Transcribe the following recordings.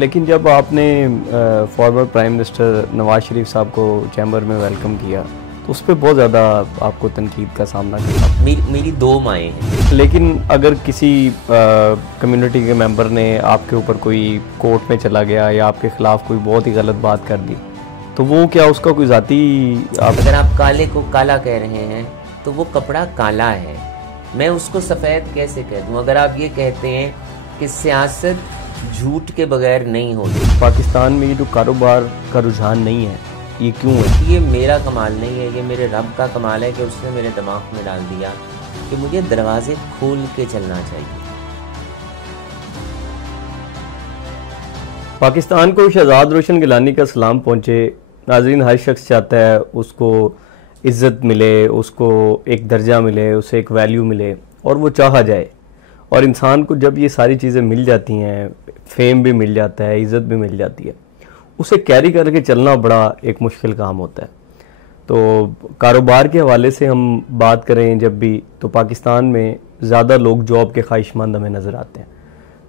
लेकिन जब आपने former prime minister Nawaz Sharif साहब को चैम्बर में वेलकम किया तो उस पर बहुत ज़्यादा आपको तनकीद का सामना किया। मेरी दो माएँ हैं। लेकिन अगर किसी कम्युनिटी के मेंबर ने आपके ऊपर कोई कोर्ट में चला गया या आपके ख़िलाफ़ कोई बहुत ही गलत बात कर दी तो वो क्या उसका कोई ज़ाती अगर आप काले को काला कह रहे हैं तो वो कपड़ा काला है, मैं उसको सफ़ेद कैसे कह दूँ? अगर आप ये कहते हैं कि सियासत झूठ के बगैर नहीं होती। पाकिस्तान में ये जो कारोबार का रुझान नहीं है ये क्यों है? ये मेरा कमाल नहीं है, ये मेरे रब का कमाल है कि उसने मेरे दिमाग में डाल दिया कि मुझे दरवाजे खोल के चलना चाहिए। पाकिस्तान को शहजाद रोशन गिलानी का सलाम पहुँचे। नाज़रीन, हर शख्स चाहता है उसको इज़्ज़त मिले, उसको एक दर्जा मिले, उसे एक वैल्यू मिले और वो चाहा जाए। और इंसान को जब ये सारी चीज़ें मिल जाती हैं, फेम भी मिल जाता है, इज़्ज़त भी मिल जाती है, उसे कैरी करके चलना बड़ा एक मुश्किल काम होता है। तो कारोबार के हवाले से हम बात करें जब भी, तो पाकिस्तान में ज़्यादा लोग जॉब के ख्वाहिशमंद हमें नज़र आते हैं।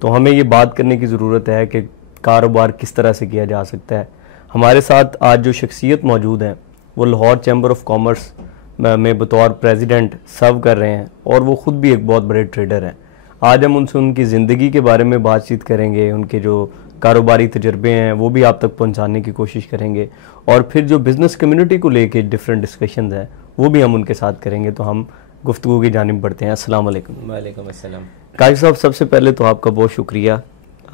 तो हमें ये बात करने की ज़रूरत है कि कारोबार किस तरह से किया जा सकता है। हमारे साथ आज जो शख्सियत मौजूद हैं वो लाहौर चैम्बर ऑफ कॉमर्स में बतौर प्रेसिडेंट सर्व कर रहे हैं और वो ख़ुद भी एक बहुत बड़े ट्रेडर हैं। आज हम उनसे उनकी ज़िंदगी के बारे में बातचीत करेंगे, उनके जो कारोबारी तजर्बे हैं वो भी आप तक पहुंचाने की कोशिश करेंगे और फिर जो बिज़नेस कम्युनिटी को लेके डिफरेंट डिस्कशंस हैं वो भी हम उनके साथ करेंगे। तो हम गुफ्तगू की जानिब बढ़ते हैं। अस्सलाम वालेकुम। वालेकुम अस्सलाम। काशिफ साहब, सबसे पहले तो आपका बहुत शुक्रिया,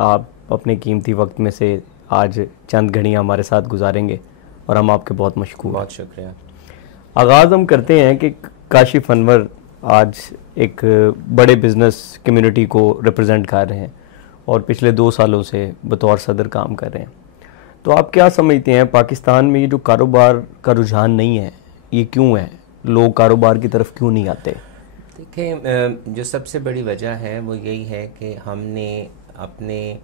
आप अपने कीमती वक्त में से आज चंद घड़ियाँ हमारे साथ गुजारेंगे और हम आपके बहुत मशकूर। बहुत शुक्रिया। आगाज़ हम करते हैं कि काशिफ अनवर आज एक बड़े बिज़नेस कम्युनिटी को रिप्रेजेंट कर रहे हैं और पिछले 2 सालों से बतौर सदर काम कर रहे हैं। तो आप क्या समझते हैं पाकिस्तान में ये जो कारोबार का रुझान नहीं है ये क्यों है? लोग कारोबार की तरफ क्यों नहीं आते? देखिए, जो सबसे बड़ी वजह है वो यही है कि हमने अपने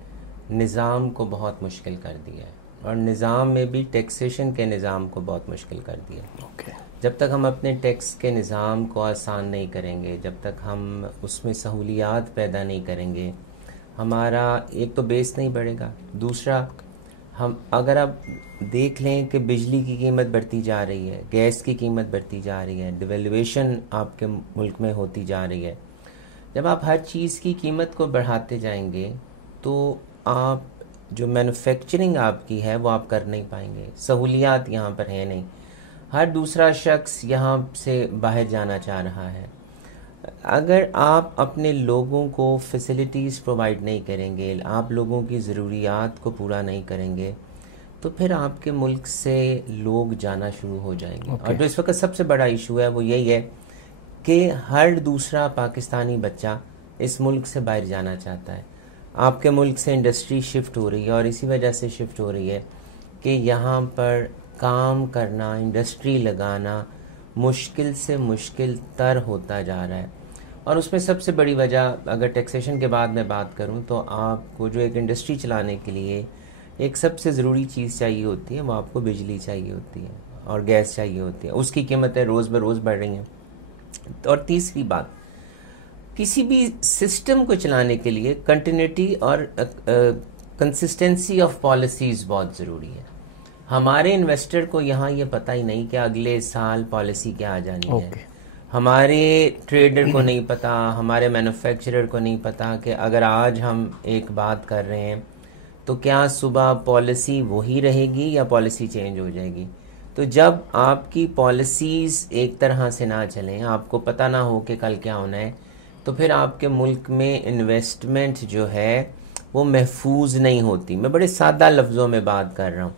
निज़ाम को बहुत मुश्किल कर दिया है और निज़ाम में भी टैक्सेशन के निज़ाम को बहुत मुश्किल कर दिया। जब तक हम अपने टैक्स के निज़ाम को आसान नहीं करेंगे, जब तक हम उसमें सहूलियात पैदा नहीं करेंगे, हमारा एक तो बेस नहीं बढ़ेगा। दूसरा, हम अगर आप देख लें कि बिजली की कीमत बढ़ती जा रही है, गैस की कीमत बढ़ती जा रही है, डिवेल्युएशन आपके मुल्क में होती जा रही है। जब आप हर चीज़ की कीमत को बढ़ाते जाएंगे तो आप जो मैन्युफैक्चरिंग आपकी है वो आप कर नहीं पाएंगे। सहूलियात यहाँ पर है नहीं। हर दूसरा शख्स यहाँ से बाहर जाना चाह रहा है। अगर आप अपने लोगों को फैसिलिटीज़ प्रोवाइड नहीं करेंगे, आप लोगों की ज़रूरियात को पूरा नहीं करेंगे, तो फिर आपके मुल्क से लोग जाना शुरू हो जाएंगे। और जो इस वक्त सबसे बड़ा इशू है वो यही है कि हर दूसरा पाकिस्तानी बच्चा इस मुल्क से बाहर जाना चाहता है। आपके मुल्क से इंडस्ट्री शिफ्ट हो रही है और इसी वजह से शिफ्ट हो रही है कि यहाँ पर काम करना, इंडस्ट्री लगाना मुश्किल से मुश्किल तर होता जा रहा है। और उसमें सबसे बड़ी वजह, अगर टैक्सेशन के बाद मैं बात करूं, तो आपको जो एक इंडस्ट्री चलाने के लिए एक सबसे ज़रूरी चीज़ चाहिए होती है वो आपको बिजली चाहिए होती है और गैस चाहिए होती है। उसकी कीमतें रोज़ बरोज़ बढ़ रही हैं। और तीसरी बात, किसी भी सिस्टम को चलाने के लिए कंटिन्यूटी और कंसिस्टेंसी ऑफ पॉलिसीज़ बहुत ज़रूरी है। हमारे इन्वेस्टर को यहाँ ये पता ही नहीं कि अगले साल पॉलिसी क्या आ जानी है। हमारे ट्रेडर को नहीं पता, हमारे मैन्युफैक्चरर को नहीं पता कि अगर आज हम एक बात कर रहे हैं तो क्या सुबह पॉलिसी वही रहेगी या पॉलिसी चेंज हो जाएगी। तो जब आपकी पॉलिसीज़ एक तरह से ना चलें, आपको पता ना हो कि कल क्या होना है, तो फिर आपके मुल्क में इन्वेस्टमेंट जो है वो महफूज नहीं होती। मैं बड़े सादा लफ्ज़ों में बात कर रहा हूँ।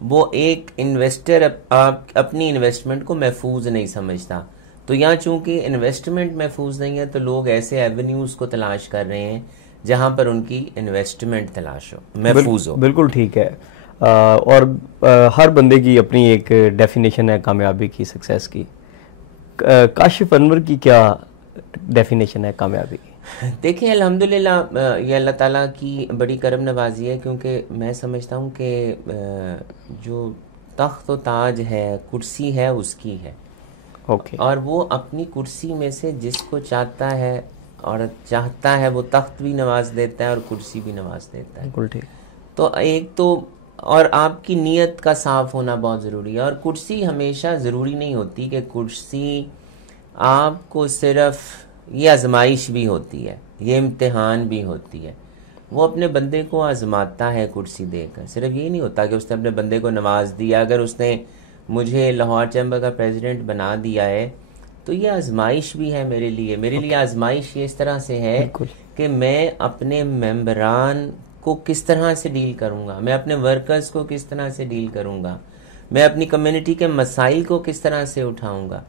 वो एक इन्वेस्टर अपनी इन्वेस्टमेंट को महफूज नहीं समझता। तो यहाँ चूंकि इन्वेस्टमेंट महफूज नहीं है तो लोग ऐसे एवेन्यूज़ को तलाश कर रहे हैं जहाँ पर उनकी इन्वेस्टमेंट तलाश हो, महफूज हो। बिल्कुल ठीक है। और हर बंदे की अपनी एक डेफिनेशन है कामयाबी की, सक्सेस की। काशिफ अनवर की क्या डेफिनेशन है कामयाबी की? देखिए, अल्हम्दुलिल्लाह ये अल्लाह ताला की बड़ी करम नवाजी है, क्योंकि मैं समझता हूँ कि जो तख्त व ताज है, कुर्सी है, उसकी है। और वो अपनी कुर्सी में से जिसको चाहता है और चाहता है वो तख्त भी नवाज देता है और कुर्सी भी नवाज देता है। बिल्कुल ठीक। तो एक तो और आपकी नीयत का साफ होना बहुत ज़रूरी है। और कुर्सी हमेशा ज़रूरी नहीं होती कि कुर्सी आपको सिर्फ, ये आजमाइश भी होती है, ये इम्तिहान भी होती है। वो अपने बंदे को आजमाता है कुर्सी देकर। सिर्फ ये नहीं होता कि उसने अपने बंदे को नवाज दिया। अगर उसने मुझे लाहौर चैम्बर का प्रेसिडेंट बना दिया है तो ये आजमाइश भी है मेरे लिए आजमाइश ये इस तरह से है कि मैं अपने मेंबरान को किस तरह से डील करूंगा, मैं अपने वर्कर्स को किस तरह से डील करूंगा, मैं अपनी कम्युनिटी के मसाइल को किस तरह से उठाऊंगा।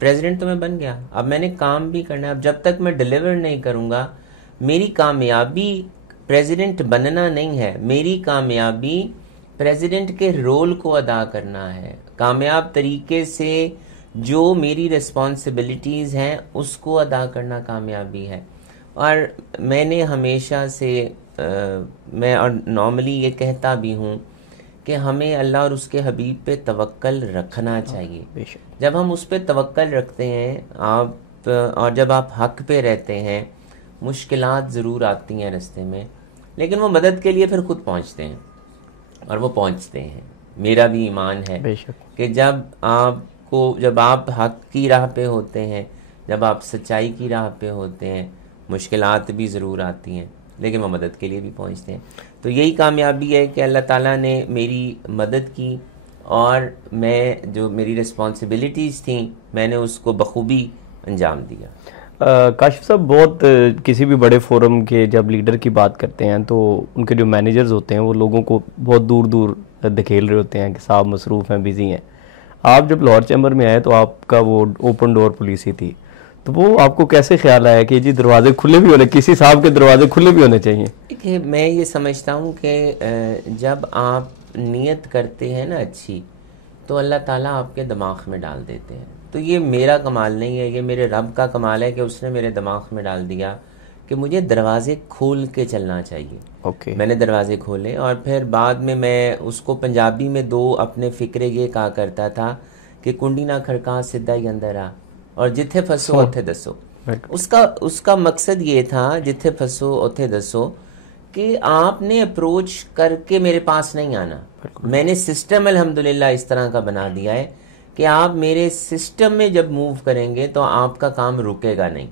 प्रेसिडेंट तो मैं बन गया, अब मैंने काम भी करना है। अब जब तक मैं डिलीवर नहीं करूंगा, मेरी कामयाबी प्रेसिडेंट बनना नहीं है, मेरी कामयाबी प्रेसिडेंट के रोल को अदा करना है, कामयाब तरीके से जो मेरी रिस्पॉन्सिबिलिटीज़ हैं उसको अदा करना कामयाबी है। और मैंने हमेशा से मैं और नॉर्मली ये कहता भी हूँ कि हमें अल्लाह और उसके हबीब पे तवक्कल रखना चाहिए। जब हम उस पे तवक्कल रखते हैं और जब आप हक पे रहते हैं, मुश्किलात ज़रूर आती हैं रास्ते में, लेकिन वो मदद के लिए फिर खुद पहुँचते हैं और वो पहुँचते हैं। मेरा भी ईमान है कि जब आप हक की राह पे होते हैं, जब आप सच्चाई की राह पे होते हैं, मुश्किलात भी ज़रूर आती हैं लेकिन वो मदद के लिए भी पहुंचते हैं। तो यही कामयाबी है कि अल्लाह ताला ने मेरी मदद की और मैं जो मेरी रिस्पॉन्सिबिलिटीज़ थी मैंने उसको बखूबी अंजाम दिया। काशिफ साहब, बहुत किसी भी बड़े फोरम के जब लीडर की बात करते हैं तो उनके जो मैनेजर्स होते हैं वो लोगों को बहुत दूर दूर धकेल रहे होते हैं कि साहब मसरूफ़ हैं, बिज़ी हैं। आप जब लाहौर चैम्बर में आए तो आपका वो ओपन डोर पॉलिसी थी, तो वो आपको कैसे ख्याल आया कि जी दरवाजे खुले भी होने, किसी साहब के दरवाजे खुले भी होने चाहिए? देखिए, मैं ये समझता हूँ कि जब आप नियत करते हैं ना अच्छी, तो अल्लाह ताला आपके दिमाग में डाल देते हैं। तो ये मेरा कमाल नहीं है, ये मेरे रब का कमाल है कि उसने मेरे दिमाग में डाल दिया कि मुझे दरवाजे खोल के चलना चाहिए। मैंने दरवाजे खोले और फिर बाद में मैं उसको पंजाबी में दो अपने फ़िक्रे ये कहा करता था कि कुंडी ना खड़का सीधा ही अंदर आ और जिथे फसो उथे दसो। उसका मकसद ये था, जिथे फसो उथे दसो, कि आपने अप्रोच करके मेरे पास नहीं आना। मैंने सिस्टम अल्हम्दुलिल्लाह इस तरह का बना दिया है कि आप मेरे सिस्टम में जब मूव करेंगे तो आपका काम रुकेगा नहीं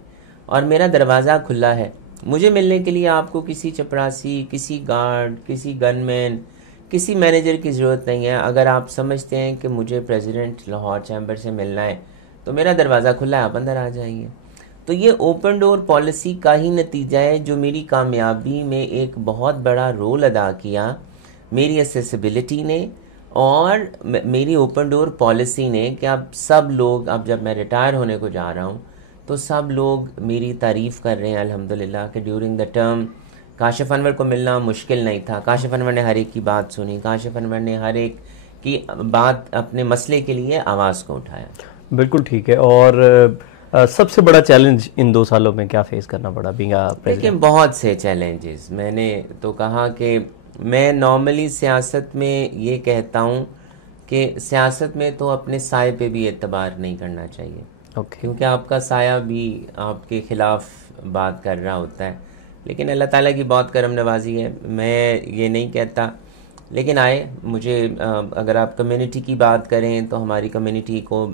और मेरा दरवाज़ा खुला है। मुझे मिलने के लिए आपको किसी चपरासी, किसी गार्ड, किसी गनमैन, किसी मैनेजर की ज़रूरत नहीं है। अगर आप समझते हैं कि मुझे प्रेसिडेंट लाहौर चैम्बर से मिलना है तो मेरा दरवाज़ा खुला है, आप अंदर आ जाइए। तो ये ओपन डोर पॉलिसी का ही नतीजा है जो मेरी कामयाबी में एक बहुत बड़ा रोल अदा किया, मेरी एक्सेसिबिलिटी ने और मेरी ओपन डोर पॉलिसी ने, कि अब सब लोग, अब जब मैं रिटायर होने को जा रहा हूँ तो सब लोग मेरी तारीफ़ कर रहे हैं अल्हम्दुलिल्लाह कि during the term Kashif Anwar को मिलना मुश्किल नहीं था। काशिफ अनवर ने हर एक की बात सुनी, काशिफ अनवर ने हर एक की बात, अपने मसले के लिए आवाज़ को उठाया। बिल्कुल ठीक है। और सबसे बड़ा चैलेंज इन 2 सालों में क्या फेस करना पड़ा बीइंग प्रेसिडेंट? देखिए, बहुत से चैलेंजेस। मैंने तो कहा कि मैं नॉर्मली सियासत में ये कहता हूँ कि सियासत में तो अपने साये पे भी एतबार नहीं करना चाहिए, क्योंकि आपका साया भी आपके ख़िलाफ़ बात कर रहा होता है। लेकिन अल्लाह ताला की बहुत करम नवाजी है, मैं ये नहीं कहता। लेकिन मुझे अगर आप कम्युनिटी की बात करें तो हमारी कम्युनिटी को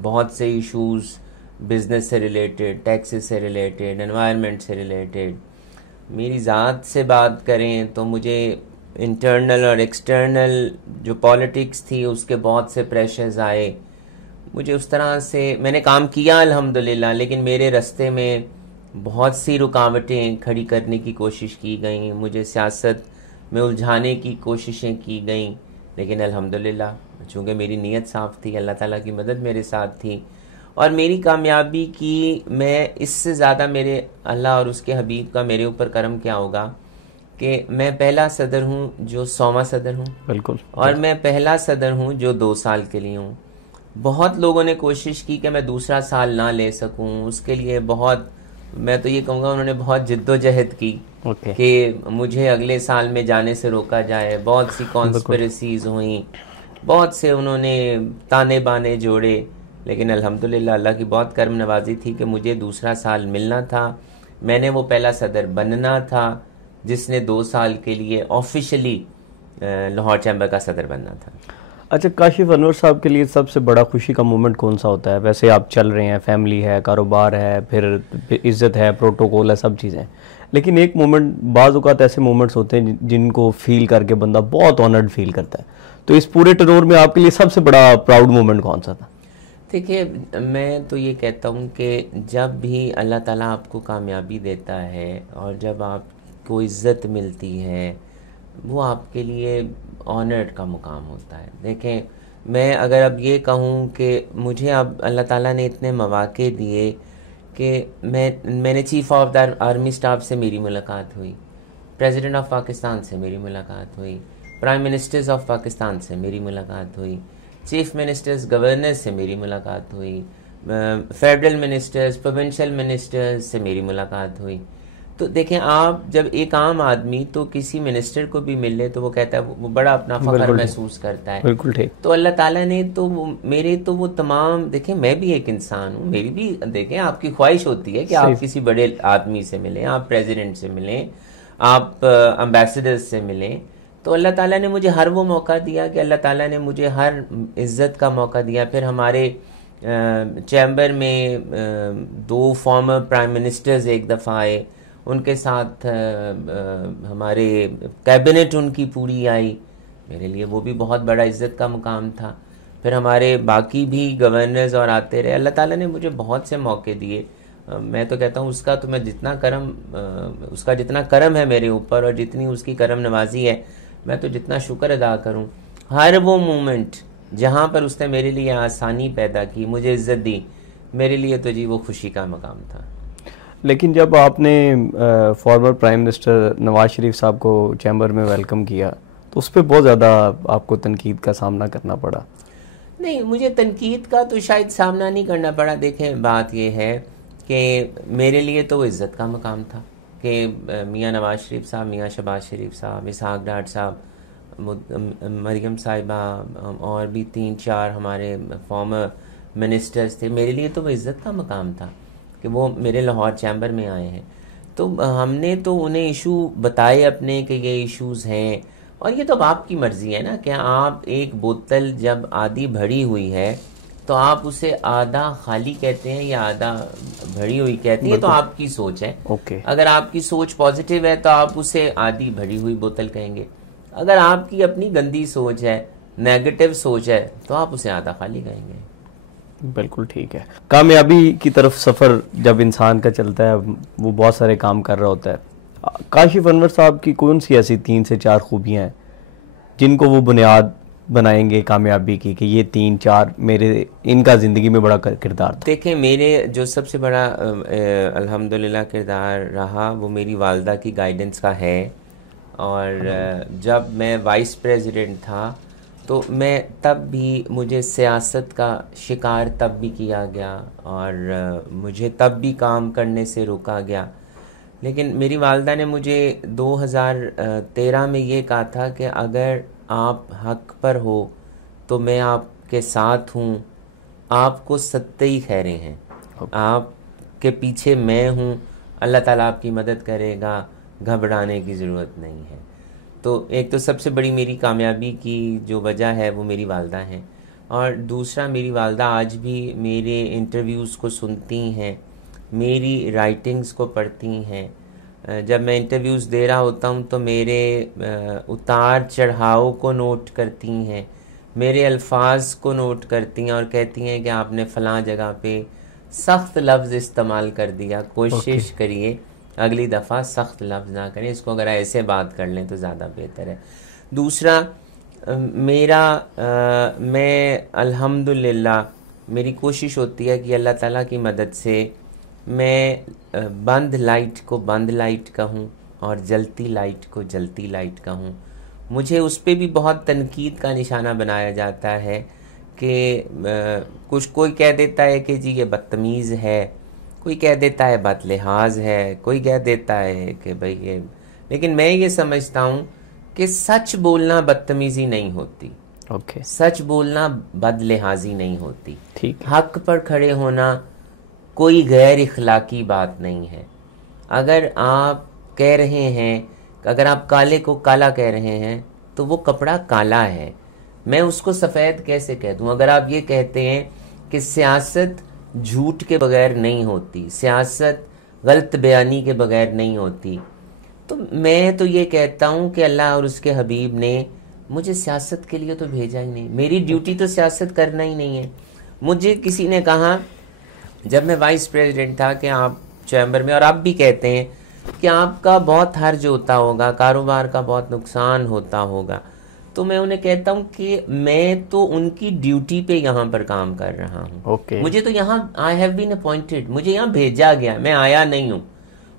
बहुत से इश्यूज़, बिज़नेस से रिलेटेड, टैक्सेस से रिलेटेड, एनवायरनमेंट से रिलेटेड, मेरी ज़ात से बात करें तो मुझे इंटरनल और एक्सटर्नल जो पॉलिटिक्स थी उसके बहुत से प्रेशर्स आए। मुझे उस तरह से मैंने काम किया अल्हम्दुलिल्लाह, लेकिन मेरे रास्ते में बहुत सी रुकावटें खड़ी करने की कोशिश की गई, मुझे सियासत में उलझाने की कोशिशें की गई। लेकिन अल्हम्दुलिल्लाह, चूँकि मेरी नीयत साफ़ थी, अल्लाह ताला की मदद मेरे साथ थी और मेरी कामयाबी की, मैं इससे ज़्यादा मेरे अल्लाह और उसके हबीब का मेरे ऊपर करम क्या होगा कि मैं पहला सदर हूँ जो 100वां सदर हूँ। बिल्कुल। और मैं पहला सदर हूँ जो 2 साल के लिए हूँ। बहुत लोगों ने कोशिश की कि मैं दूसरा साल ना ले सकूं, उसके लिए बहुत, मैं तो ये कहूँगा उन्होंने बहुत जिद्दोजहद की कि मुझे अगले साल में जाने से रोका जाए। बहुत सी कॉन्स्पिरेसीज हुई, बहुत से उन्होंने ताने बाने जोड़े, लेकिन अल्हम्दुलिल्लाह अल्लाह की बहुत करम नवाजी थी कि मुझे दूसरा साल मिलना था। मैंने वो पहला सदर बनना था जिसने 2 साल के लिए ऑफिशियली लाहौर चैम्बर का सदर बनना था। अच्छा, काशिफ अनवर साहब के लिए सबसे बड़ा खुशी का मोमेंट कौन सा होता है? वैसे आप चल रहे हैं, फैमिली है, कारोबार है, फिर इज़्ज़त है, प्रोटोकॉल है, सब चीज़ें, लेकिन एक मोमेंट, बाज़ औक़ात ऐसे मोमेंट्स होते हैं जिनको फील करके बंदा बहुत ऑनर्ड फील करता है, तो इस पूरे टनोर में आपके लिए सबसे बड़ा प्राउड मोमेंट कौन सा था? देखिए, मैं तो ये कहता हूँ कि जब भी अल्लाह ताला आपको कामयाबी देता है और जब आपको इज़्ज़त मिलती है, वो आपके लिए ऑनर्ड का मुकाम होता है। देखें, मैं अगर अब ये कहूँ कि मुझे अब अल्लाह ताला ने इतने मौक़े दिए कि मैंने chief of the army staff से मेरी मुलाकात हुई, प्रेसिडेंट ऑफ पाकिस्तान से मेरी मुलाकात हुई, प्राइम मिनिस्टर्स ऑफ पाकिस्तान से मेरी मुलाकात हुई, चीफ मिनिस्टर्स, गवर्नर्स से मेरी मुलाकात हुई, फेडरल मिनिस्टर्स, प्रोविंशियल मिनिस्टर्स से मेरी मुलाकात हुई। तो देखें, आप जब एक आम आदमी तो किसी मिनिस्टर को भी मिले तो वो कहता है, वो बड़ा अपना फ़ख्र महसूस करता है। बिल्कुल ठीक। तो अल्लाह ताला ने तो मेरे तो वो तमाम, देखें मैं भी एक इंसान हूँ, मेरी भी, देखें आपकी ख्वाहिश होती है कि आप किसी बड़े आदमी से मिलें, आप प्रेसिडेंट से मिलें, आप एम्बेसडर्स से मिलें। तो अल्लाह ताला ने मुझे हर वो मौका दिया कि अल्लाह ताला ने मुझे हर इज़्ज़त का मौका दिया। फिर हमारे चैम्बर में 2 फॉर्मर प्राइम मिनिस्टर्स एक दफ़ा आए, उनके साथ हमारे कैबिनेट उनकी पूरी आई, मेरे लिए वो भी बहुत बड़ा इज़्ज़त का मुकाम था। फिर हमारे बाकी भी गवर्नर्स और आते रहे। अल्लाह ताला ने मुझे बहुत से मौके दिए। मैं तो कहता हूँ उसका तो मैं जितना उसका जितना करम है मेरे ऊपर और जितनी उसकी करम नवाजी है, मैं तो जितना शुक्र अदा करूँ। हर वो मोमेंट जहाँ पर उसने मेरे लिए आसानी पैदा की, मुझे इज़्ज़त दी, मेरे लिए तो जी वो खुशी का मकाम था। लेकिन जब आपने former prime minister Nawaz Sharif साहब को चैम्बर में वेलकम किया तो उस पर बहुत ज़्यादा आपको तनकीद का सामना करना पड़ा। नहीं, मुझे तनकीद का तो शायद सामना नहीं करना पड़ा। देखें, बात यह है कि मेरे लिए तो इज़्ज़त का मकाम था कि मियाँ नवाज शरीफ साहब, मियाँ शहबाज शरीफ साहब, इसहाक डार साहब, मरियम साहिबा और भी 3-4 हमारे फॉर्मर मिनिस्टर्स थे। मेरे लिए तो वो इज़्ज़त का मकाम था कि वो मेरे लाहौर चैम्बर में आए हैं। तो हमने तो उन्हें इशू बताए अपने कि ये इश्यूज़ हैं, और ये तो अब आपकी मर्ज़ी है ना कि आप एक बोतल जब आधी भरी हुई है तो आप उसे आधा खाली कहते हैं या आधा भरी हुई कहते हैं, तो आपकी सोच है। अगर आपकी सोच पॉजिटिव है तो आप उसे आधी भरी हुई बोतल कहेंगे, अगर आपकी अपनी गंदी सोच है, नेगेटिव सोच है, तो आप उसे आधा खाली कहेंगे। बिल्कुल ठीक है। कामयाबी की तरफ सफ़र जब इंसान का चलता है, वो बहुत सारे काम कर रहा होता है। काशिफ अनवर साहब की कौन सी ऐसी 3 से 4 खूबियाँ हैं जिनको वो बुनियाद बनाएंगे कामयाबी की कि ये 3-4 मेरे, इनका ज़िंदगी में बड़ा किरदार था? देखें, मेरे जो सबसे बड़ा अल्हम्दुलिल्लाह किरदार रहा वो मेरी वालदा की गाइडेंस का है। और जब मैं वाइस प्रेसिडेंट था तो मैं तब भी, मुझे सियासत का शिकार तब भी किया गया और मुझे तब भी काम करने से रोका गया। लेकिन मेरी वालदा ने मुझे 2013 में ये कहा था कि अगर आप हक पर हो तो मैं आपके साथ हूँ, आपको सत्ते ही खैरें हैं, आपके पीछे मैं हूँ, अल्लाह ताला आपकी मदद करेगा, घबराने की ज़रूरत नहीं है। तो एक तो सबसे बड़ी मेरी कामयाबी की जो वजह है वो मेरी वालदा है, और दूसरा मेरी वालदा आज भी मेरे इंटरव्यूज़ को सुनती हैं, मेरी राइटिंग्स को पढ़ती हैं। जब मैं इंटरव्यूज़ दे रहा होता हूँ तो मेरे उतार चढ़ाव को नोट करती हैं, मेरे अल्फाज को नोट करती हैं और कहती हैं कि आपने फ़लाँ जगह पे सख्त लफ्ज़ इस्तेमाल कर दिया, कोशिश करिए अगली दफ़ा सख्त लफ्ज़ ना करें, इसको अगर ऐसे बात कर लें तो ज़्यादा बेहतर है। दूसरा, मैं अल्हम्दुलिल्लाह मेरी कोशिश होती है कि अल्लाह ताला की मदद से मैं बंद लाइट को बंद लाइट कहूँ और जलती लाइट को जलती लाइट कहूँ। मुझे उस पर भी बहुत तनकीद का निशाना बनाया जाता है कि कुछ कोई कह देता है कि जी ये बदतमीज़ है, कोई कह देता है बदलिहाज है, कोई कह देता है कि भाई ये, लेकिन मैं ये समझता हूँ कि सच बोलना बदतमीज़ी नहीं होती, सच बोलना बदलिहाजी नहीं होती, हक पर खड़े होना कोई गैर इखलाकी बात नहीं है। अगर आप कह रहे हैं अगर आप काले को काला कह रहे हैं तो वो कपड़ा काला है, मैं उसको सफ़ेद कैसे कह दूं? अगर आप ये कहते हैं कि सियासत झूठ के बगैर नहीं होती, सियासत गलत बयानी के बगैर नहीं होती, तो मैं तो ये कहता हूँ कि अल्लाह और उसके हबीब ने मुझे सियासत के लिए तो भेजा ही नहीं, मेरी ड्यूटी तो सियासत करना ही नहीं है। मुझे किसी ने कहा जब मैं वाइस प्रेसिडेंट था कि आप चैम्बर में, और आप भी कहते हैं कि आपका बहुत हर्ज होता होगा, कारोबार का बहुत नुकसान होता होगा, तो मैं उन्हें कहता हूँ कि मैं तो उनकी ड्यूटी पे यहाँ पर काम कर रहा हूँ। मुझे तो यहाँ आई हैव बीन अपॉइंटेड, मुझे यहाँ भेजा गया, मैं आया नहीं हूँ,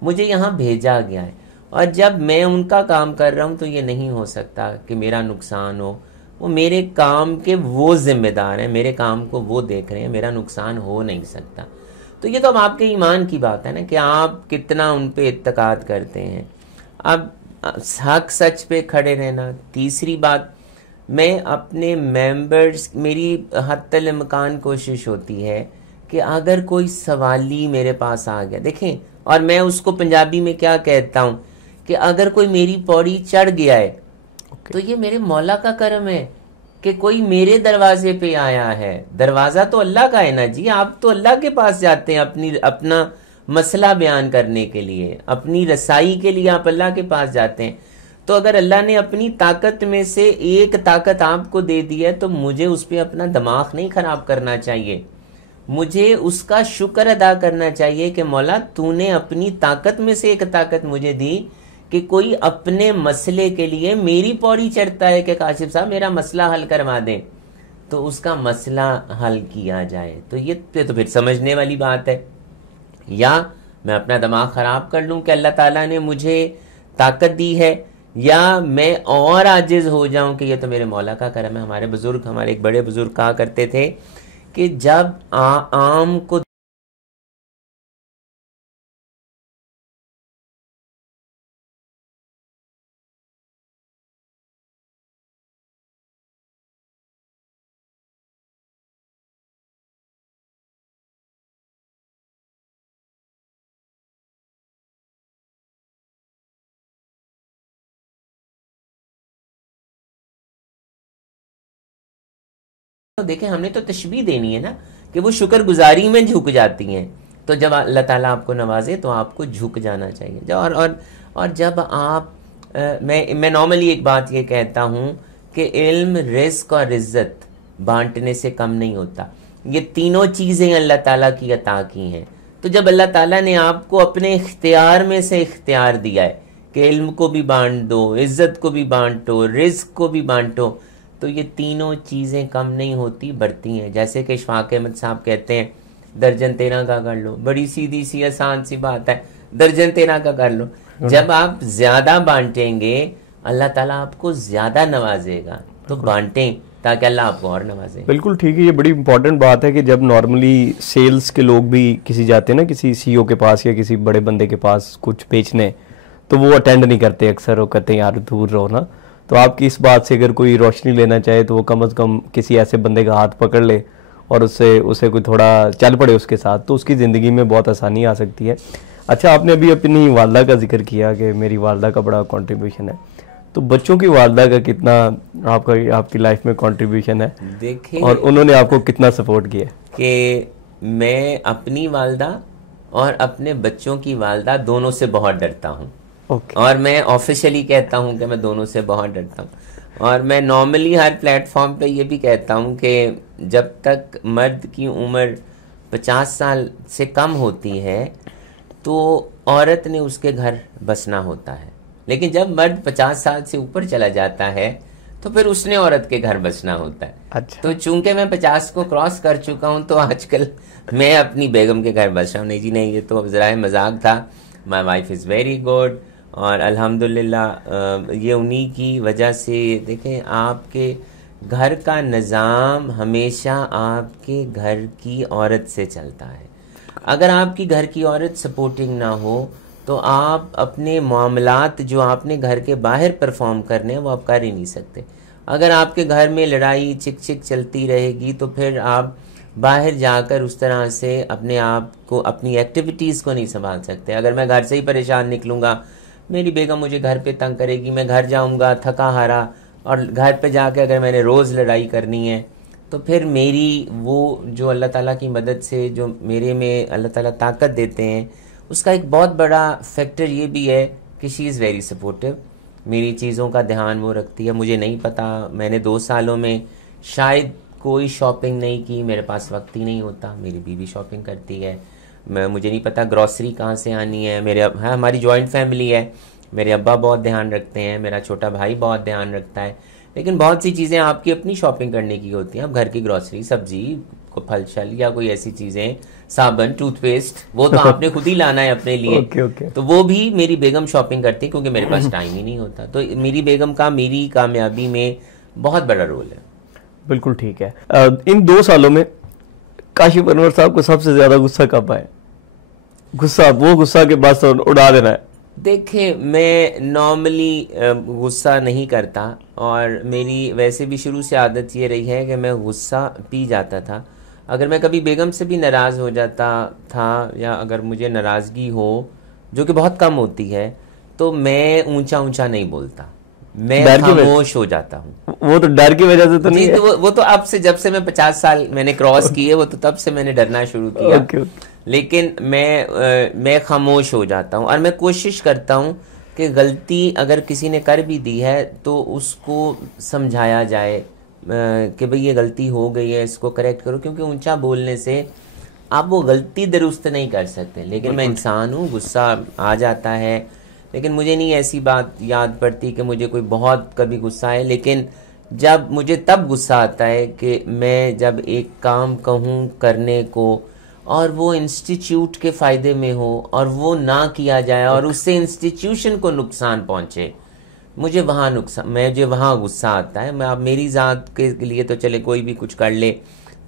मुझे यहाँ भेजा गया है। और जब मैं उनका काम कर रहा हूँ तो ये नहीं हो सकता कि मेरा नुकसान हो। वो मेरे काम के वो जिम्मेदार हैं, मेरे काम को वो देख रहे हैं, मेरा नुकसान हो नहीं सकता। तो ये तो अब आपके ईमान की बात है ना कि आप कितना उन पे इत्तकाद करते हैं। अब हक सच पे खड़े रहना। तीसरी बात, मैं अपने मेंबर्स, मेरी हत्तल इम्कान कोशिश होती है कि अगर कोई सवाली मेरे पास आ गया, देखें, और मैं उसको पंजाबी में क्या कहता हूँ कि अगर कोई मेरी पौड़ी चढ़ गया है तो ये मेरे मौला का करम है कि कोई मेरे दरवाजे पे आया है। दरवाजा तो अल्लाह का है ना जी, आप तो अल्लाह के पास जाते हैं अपना मसला बयान करने के लिए, अपनी रसाई के लिए आप अल्लाह के पास जाते हैं। तो अगर अल्लाह ने अपनी ताकत में से एक ताकत आपको दे दी है तो मुझे उस पर अपना दिमाग नहीं खराब करना चाहिए, मुझे उसका शुक्र अदा करना चाहिए कि मौला तूने अपनी ताकत में से एक ताकत मुझे दी कि कोई अपने मसले के लिए मेरी पौड़ी चढ़ता है कि काशिफ साहब मेरा मसला हल करवा दें, तो उसका मसला हल किया जाए। तो ये तो फिर समझने वाली बात है। या मैं अपना दिमाग खराब कर लूं कि अल्लाह ताला ने मुझे ताकत दी है, या मैं और आजिज हो जाऊं कि ये तो मेरे मौला का करम है। हमारे बुजुर्ग, हमारे एक बड़े बुजुर्ग कहा करते थे कि जब आम को तो देखें, हमने तो तशबीह देनी है ना कि वो शुक्रगुजारी में झुक जाती हैं। तो जब अल्लाह ताला आपको नवाजे तो आपको झुक जाना चाहिए। और जब आप मैं नॉर्मली एक बात ये कहता हूँ कि इल्म, रिज़्क़ और इज्जत बांटने से कम नहीं होता। ये तीनों चीज़ें अल्लाह ताला की अता की हैं। तो जब अल्लाह ताला ने आपको अपने इख्तियार में से इख्तियार दिया है कि इल्म को भी बांट दो, इज्जत को भी बांटो, रिज़्क़ को भी बांटो, तो ये तीनों चीज़ें कम नहीं होती, बढ़ती हैं। जैसे कि इशफाक अहमद साहब कहते हैं, दर्जन 13 का कर लो। बड़ी सीधी सी आसान सी बात है, दर्जन 13 का कर लो। जब आप ज्यादा बांटेंगे अल्लाह ताला आपको ज्यादा नवाजेगा। तो बांटें ताकि अल्लाह आपको और नवाजे। बिल्कुल ठीक है। ये बड़ी इंपॉर्टेंट बात है कि जब नॉर्मली सेल्स के लोग भी किसी जाते हैं ना, किसी सीईओ के पास या किसी बड़े बंदे के पास कुछ बेचने, तो वो अटेंड नहीं करते अक्सर, वो कहते हैं यार दूर रहो ना। तो आपकी इस बात से अगर कोई रोशनी लेना चाहे तो वो कम से कम किसी ऐसे बंदे का हाथ पकड़ ले और उसे कोई थोड़ा चल पड़े उसके साथ, तो उसकी ज़िंदगी में बहुत आसानी आ सकती है। अच्छा, आपने अभी अपनी वालदा का जिक्र किया कि मेरी वालदा का बड़ा कंट्रीब्यूशन है, तो बच्चों की वालदा का कितना आपकी लाइफ में कंट्रीब्यूशन है, देखिए, और उन्होंने आपको कितना सपोर्ट किया? कि मैं अपनी वालदा और अपने बच्चों की वालदा दोनों से बहुत डरता हूँ। और मैं ऑफिशियली कहता हूँ कि मैं दोनों से बहुत डरता हूँ। और मैं नॉर्मली हर प्लेटफॉर्म पे ये भी कहता हूँ कि जब तक मर्द की उम्र 50 साल से कम होती है तो औरत ने उसके घर बसना होता है, लेकिन जब मर्द 50 साल से ऊपर चला जाता है तो फिर उसने औरत के घर बसना होता है। अच्छा। तो चूंकि मैं 50 को क्रॉस कर चुका हूँ तो आजकल मैं अपनी बेगम के घर बस रहा हूँ। नहीं जी नहीं, ये तो ज़रा मजाक था। My wife is very good, और अल्हम्दुलिल्लाह ये उन्हीं की वजह से। देखें, आपके घर का निज़ाम हमेशा आपके घर की औरत से चलता है। अगर आपकी घर की औरत सपोर्टिंग ना हो तो आप अपने मामलात जो आपने घर के बाहर परफॉर्म करने हैं वो आप कर ही नहीं सकते। अगर आपके घर में लड़ाई चिक चिक चलती रहेगी तो फिर आप बाहर जाकर उस तरह से अपने आप को, अपनी एक्टिविटीज़ को नहीं संभाल सकते। अगर मैं घर से ही परेशान निकलूँगा, मेरी बेगम मुझे घर पे तंग करेगी, मैं घर जाऊंगा थका हारा, और घर पे जाके अगर मैंने रोज़ लड़ाई करनी है तो फिर मेरी वो जो अल्लाह ताला की मदद से जो मेरे में अल्लाह ताला ताकत देते हैं, उसका एक बहुत बड़ा फैक्टर ये भी है कि शी इज़ वेरी सपोर्टिव। मेरी चीज़ों का ध्यान वो रखती है। मुझे नहीं पता, मैंने 2 सालों में शायद कोई शॉपिंग नहीं की, मेरे पास वक्त ही नहीं होता, मेरी बीवी शॉपिंग करती है। मुझे नहीं पता ग्रॉसरी कहाँ से आनी है। हाँ, हमारी जॉइंट फैमिली है, मेरे अब्बा बहुत ध्यान रखते हैं, मेरा छोटा भाई बहुत ध्यान रखता है, लेकिन बहुत सी चीज़ें आपकी अपनी शॉपिंग करने की होती हैं। अब घर की ग्रॉसरी, सब्जी, फल शल या कोई ऐसी चीज़ें, साबुन, टूथपेस्ट, वो तो आपने खुद ही लाना है अपने लिए। ओके। तो वो भी मेरी बेगम शॉपिंग करती है, क्योंकि मेरे पास टाइम ही नहीं होता। तो मेरी बेगम का मेरी कामयाबी में बहुत बड़ा रोल है। बिल्कुल ठीक है। इन 2 सालों में काशिफ अनवर साहब को सबसे ज्यादा गुस्सा कब आया? वो गुस्सा के बाद उड़ा देना है। देखिए, मैं नॉर्मली गुस्सा नहीं करता, और मेरी वैसे भी शुरू से आदत ये रही है कि मैं गुस्सा पी जाता था। अगर मैं कभी बेगम से भी नाराज़ हो जाता था, या अगर मुझे नाराज़गी हो, जो कि बहुत कम होती है, तो मैं ऊंचा ऊंचा नहीं बोलता, मैं खामोश हो जाता हूँ। वो तो डर की वजह से तो नहीं है? तो वो तो अब से, जब से मैं 50 साल मैंने क्रॉस किए, वो तो तब से मैंने डरना शुरू किया। लेकिन मैं खामोश हो जाता हूँ, और मैं कोशिश करता हूँ कि गलती अगर किसी ने कर भी दी है तो उसको समझाया जाए कि भाई ये गलती हो गई है, इसको करेक्ट करो, क्योंकि ऊंचा बोलने से आप वो गलती दुरुस्त नहीं कर सकते। लेकिन मैं इंसान हूँ, गुस्सा आ जाता है, लेकिन मुझे नहीं ऐसी बात याद पड़ती कि मुझे कोई बहुत कभी गुस्सा है। लेकिन जब मुझे तब गुस्सा आता है कि मैं जब एक काम कहूँ करने को, और वो इंस्टीट्यूट के फ़ायदे में हो, और वो ना किया जाए और उससे इंस्टीट्यूशन को नुकसान पहुँचे, मुझे वहाँ गुस्सा आता है। मैं अब मेरी ज़ात के लिए तो चले कोई भी कुछ कर ले,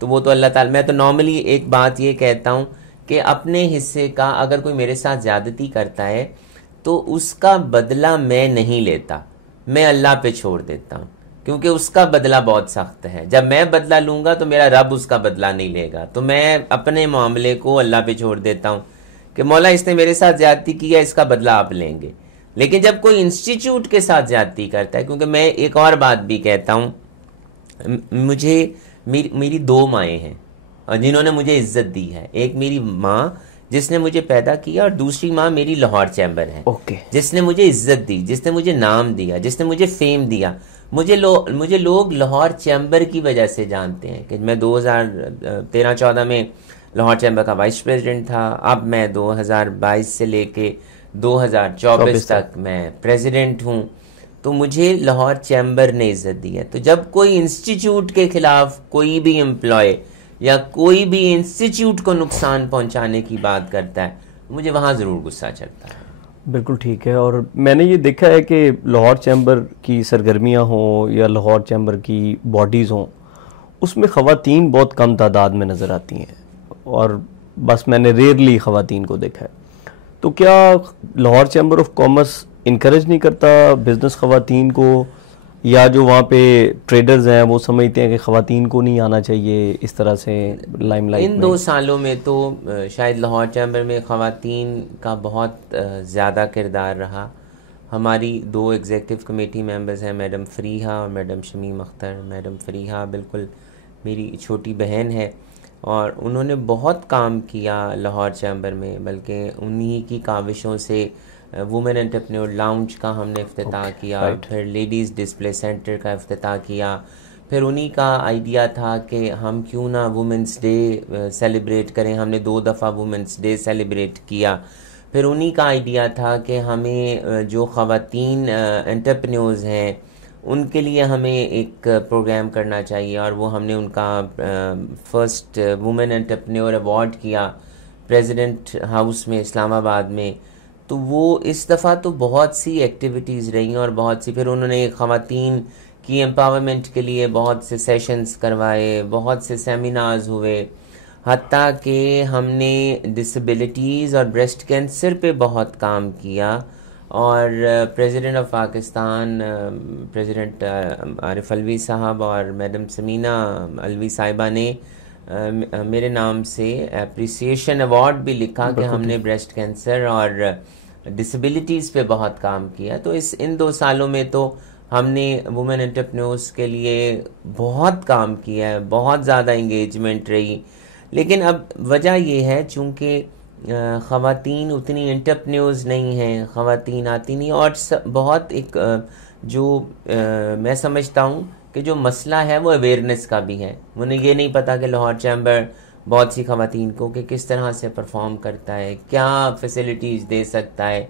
तो वो तो अल्लाह ताला। मैं तो नॉर्मली एक बात ये कहता हूँ कि अपने हिस्से का अगर कोई मेरे साथ ज़्यादती करता है तो उसका बदला मैं नहीं लेता, मैं अल्लाह पे छोड़ देता हूँ, क्योंकि उसका बदला बहुत सख्त है। जब मैं बदला लूँगा तो मेरा रब उसका बदला नहीं लेगा। तो मैं अपने मामले को अल्लाह पे छोड़ देता हूँ कि मौला इसने मेरे साथ ज्यादती की है, इसका बदला आप लेंगे। लेकिन जब कोई इंस्टीट्यूट के साथ ज्यादती करता है, क्योंकि मैं एक और बात भी कहता हूँ, मेरी 2 माएँ हैं जिन्होंने मुझे इज्जत दी है। एक मेरी माँ जिसने मुझे पैदा किया, और दूसरी माँ मेरी लाहौर चैम्बर है, जिसने मुझे इज्जत दी, जिसने मुझे नाम दिया, जिसने मुझे फेम दिया। मुझे लोग लाहौर चैम्बर की वजह से जानते हैं कि मैं 2013-14 में लाहौर चैम्बर का वाइस प्रेसिडेंट था। अब मैं 2022 से लेके 2024 तक मैं प्रेसिडेंट हूँ। तो मुझे लाहौर चैम्बर ने इज्जत दी है। तो जब कोई इंस्टीट्यूट के खिलाफ कोई भी एम्प्लॉय या कोई भी इंस्टीट्यूट को नुकसान पहुंचाने की बात करता है, मुझे वहाँ ज़रूर गुस्सा चढ़ता है। बिल्कुल ठीक है। और मैंने ये देखा है कि लाहौर चैम्बर की सरगर्मियाँ हों या लाहौर चैम्बर की बॉडीज़ हों, उसमें ख़वातीन बहुत कम तादाद में नज़र आती हैं, और बस मैंने रेयरली ख़वातीन को देखा है। तो क्या Lahore chamber of commerce encourage नहीं करता बिज़नेस ख़वातीन को, या जो वहाँ पे ट्रेडर्स हैं वो समझते हैं कि ख़वातीन को नहीं आना चाहिए इस तरह से लाइमलाइट में? इन 2 सालों में तो शायद लाहौर चैम्बर में ख़वातीन का बहुत ज़्यादा किरदार रहा। हमारी 2 एग्जीक्यूटिव कमेटी मेंबर्स हैं, मैडम फरीहा और मैडम शमीम अख्तर। मैडम फरीहा बिल्कुल मेरी छोटी बहन है, और उन्होंने बहुत काम किया लाहौर चैम्बर में, बल्कि उन्हीं की काविशों से वुमेन एंटरप्रेन्योर लाउंज का हमने इफ्तिताह किया, फिर लेडीज़ डिस्प्ले सेंटर का इफ्तिताह किया। फिर उन्हीं का आइडिया था कि हम क्यों ना वुमेंस डे सेलिब्रेट करें, हमने 2 दफ़ा वुमेंस डे सेलिब्रेट किया। फिर उन्हीं का आइडिया था कि हमें जो ख़वातीन एंटरप्रेन्योर्स हैं उनके लिए हमें एक प्रोग्राम करना चाहिए, और वो हमने उनका फर्स्ट वुमेन एंटरप्रेन्योर अवार्ड किया प्रेसिडेंट हाउस में इस्लामाबाद में। तो वो इस दफ़ा तो बहुत सी एक्टिविटीज़ रही, और बहुत सी, फिर उन्होंने ख़वातीन की एम्पावरमेंट के लिए बहुत से सेशंस करवाए, बहुत से सेमिनार्स हुए, हत्ता कि हमने डिसेबिलिटीज़ और ब्रेस्ट कैंसर पे बहुत काम किया। और president of Pakistan president Arif Alvi साहब और मैडम समीना अलवी साहिबा ने मेरे नाम से एप्रिसिएशन अवार्ड भी लिखा कि हमने ब्रेस्ट कैंसर और डिसेबिलिटीज़ पे बहुत काम किया। तो इन 2 सालों में तो हमने वुमेन एंटरप्रेन्योर्स के लिए बहुत काम किया है, बहुत ज़्यादा इंगेजमेंट रही। लेकिन अब वजह ये है चूँकि ख़वातीन उतनी एंटरप्रेन्योर्स नहीं हैं, ख़वातीन आती नहीं, और बहुत एक मैं समझता हूँ कि जो मसला है वो अवेयरनेस का भी है। उन्हें ये नहीं पता कि लाहौर चैम्बर बहुत सी ख़वातीन को कि किस तरह से परफॉर्म करता है, क्या फैसिलिटीज़ दे सकता है।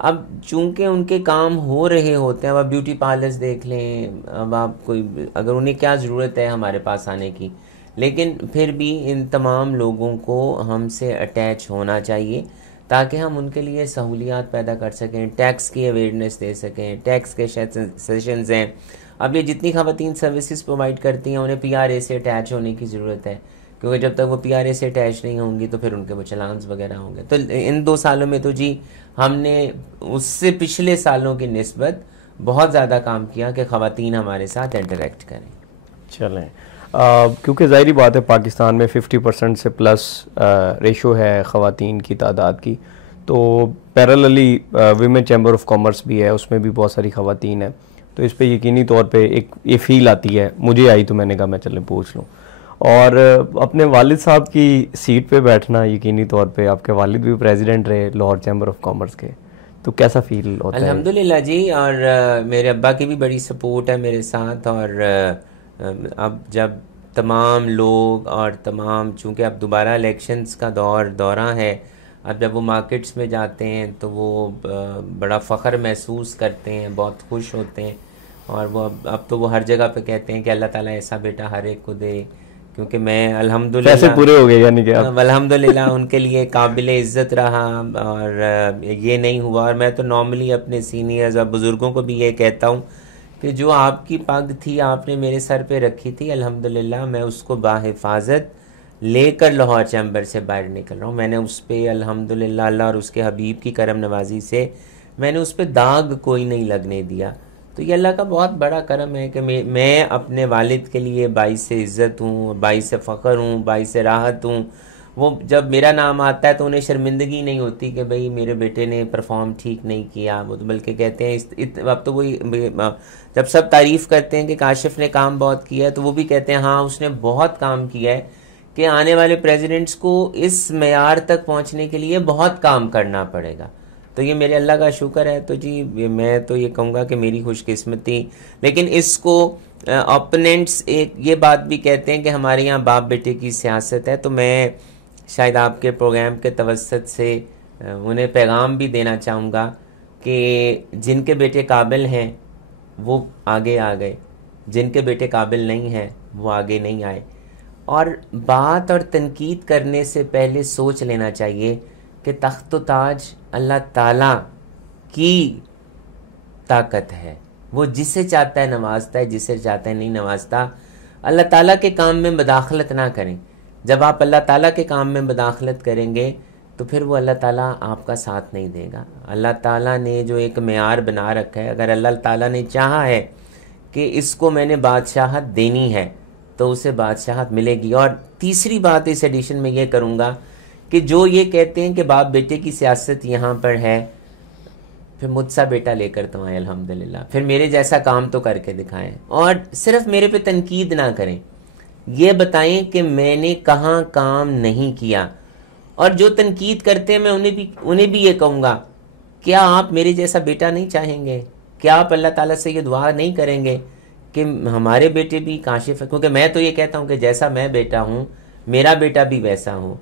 अब चूंकि उनके काम हो रहे होते हैं, अब आप ब्यूटी पार्लर्स देख लें, अब आप कोई अगर उन्हें क्या ज़रूरत है हमारे पास आने की, लेकिन फिर भी इन तमाम लोगों को हमसे अटैच होना चाहिए ताकि हम उनके लिए सहूलियात पैदा कर सकें, टैक्स की अवेयरनेस दे सकें, टैक्स के सेशंस हैं। अब ये जितनी ख़वातीन सर्विसेज प्रोवाइड करती हैं उन्हें PRA से अटैच होने की ज़रूरत है, क्योंकि जब तक वो PRA से अटैच नहीं होंगी तो फिर उनके वो चलान्स वगैरह होंगे। तो इन 2 सालों में तो जी हमने उससे पिछले सालों की निस्बत बहुत ज़्यादा काम किया कि ख़वातीन हमारे साथ इंटरेक्ट करें। चलें, क्योंकि ज़ाहिरी बात है पाकिस्तान में 50% से प्लस रेशो है ख़वातीन की तादाद की, तो parallelly women chamber of commerce भी है, उसमें भी बहुत सारी ख़वातीन हैं। तो इस पे यकीनी तौर पे एक ये फील आती है, मुझे आई तो मैंने कहा मैं चलें पूछ लूँ। और अपने वालिद साहब की सीट पे बैठना, यकीनी तौर पे आपके वालिद भी प्रेसिडेंट रहे लाहौर चैम्बर ऑफ कॉमर्स के, तो कैसा फील होता है? अल्हम्दुलिल्लाह जी, और मेरे अब्बा की भी बड़ी सपोर्ट है मेरे साथ। और अब जब तमाम लोग और तमाम, चूँकि अब दोबारा इलेक्शंस का दौरा है, अब जब वो मार्केट्स में जाते हैं तो वो बड़ा फ़ख्र महसूस करते हैं, बहुत खुश होते हैं। और वो अब तो वो हर जगह पे कहते हैं कि अल्लाह ताला ऐसा बेटा हर एक को दे, क्योंकि मैं अल्हम्दुलिल्लाह पैसे पूरे हो गए यानी कि अल्हम्दुलिल्लाह उनके लिए काबिल इज़्ज़त रहा, और ये नहीं हुआ। और मैं तो नॉर्मली अपने सीनियर्स और बुज़ुर्गों को भी ये कहता हूँ कि जो आपकी पग थी आपने मेरे सर पे रखी थी, अल्हम्दुलिल्लाह मैं उसको बाहिफाजत लेकर लाहौर चैम्बर से बाहर निकल रहा हूँ। मैंने उस पर अल्हम्दुलिल्लाह अल्लाह और उसके हबीब की करम नवाजी से मैंने उस पर दाग कोई नहीं लगने दिया। तो ये अल्लाह का बहुत बड़ा करम है कि मैं अपने वालिद के लिए बाइस इज़्ज़त हूँ, बाइस फ़ख्र हूँ, बाइस राहत हूँ। वो जब मेरा नाम आता है तो उन्हें शर्मिंदगी नहीं होती कि भाई मेरे बेटे ने परफॉर्म ठीक नहीं किया, वो तो बल्कि कहते हैं अब तो वही, जब सब तारीफ़ करते हैं कि काशिफ ने काम बहुत किया है तो वो भी कहते हैं हाँ उसने बहुत काम किया है, कि आने वाले प्रेसिडेंट्स को इस मेयार तक पहुँचने के लिए बहुत काम करना पड़ेगा। तो ये मेरे अल्लाह का शुक्र है। तो जी मैं तो ये कहूँगा कि मेरी खुशकिस्मती। लेकिन इसको ओपोनेंट्स एक ये बात भी कहते हैं कि हमारे यहाँ बाप बेटे की सियासत है, तो मैं शायद आपके प्रोग्राम के तवस्सुत से उन्हें पैगाम भी देना चाहूँगा कि जिनके बेटे काबिल हैं वो आगे आ गए, जिनके बेटे काबिल नहीं हैं वो आगे नहीं आए। और बात और तनकीद करने से पहले सोच लेना चाहिए कि तख्त व ताज अल्लाह ताला की ताकत है, वो जिसे चाहता है नवाजता है, जिसे चाहता है नहीं नवाजता। अल्लाह ताला के काम में मदाखलत ना करें। जब आप अल्लाह ताला के काम में मदाखलत करेंगे तो फिर वो अल्लाह ताला आपका साथ नहीं देगा। अल्लाह ताला ने जो एक मेयार बना रखा है, अगर अल्लाह ताला ने चाहा है कि इसको मैंने बादशाहत देनी है तो उसे बादशाहत मिलेगी। और तीसरी बात इस एडिशन में ये करूँगा कि जो ये कहते हैं कि बाप बेटे की सियासत यहाँ पर है, फिर मुझसा बेटा लेकर तो आए अल्हम्दुलिल्लाह, फिर मेरे जैसा काम तो करके दिखाएं, और सिर्फ मेरे पे तनकीद ना करें, ये बताएं कि मैंने कहाँ काम नहीं किया। और जो तनकीद करते हैं मैं उन्हें भी ये कहूँगा, क्या आप मेरे जैसा बेटा नहीं चाहेंगे? क्या आप अल्लाह ताला से ये दुआ नहीं करेंगे कि हमारे बेटे भी काशिफ है? क्योंकि मैं तो ये कहता हूँ कि जैसा मैं बेटा हूँ मेरा बेटा भी वैसा हो।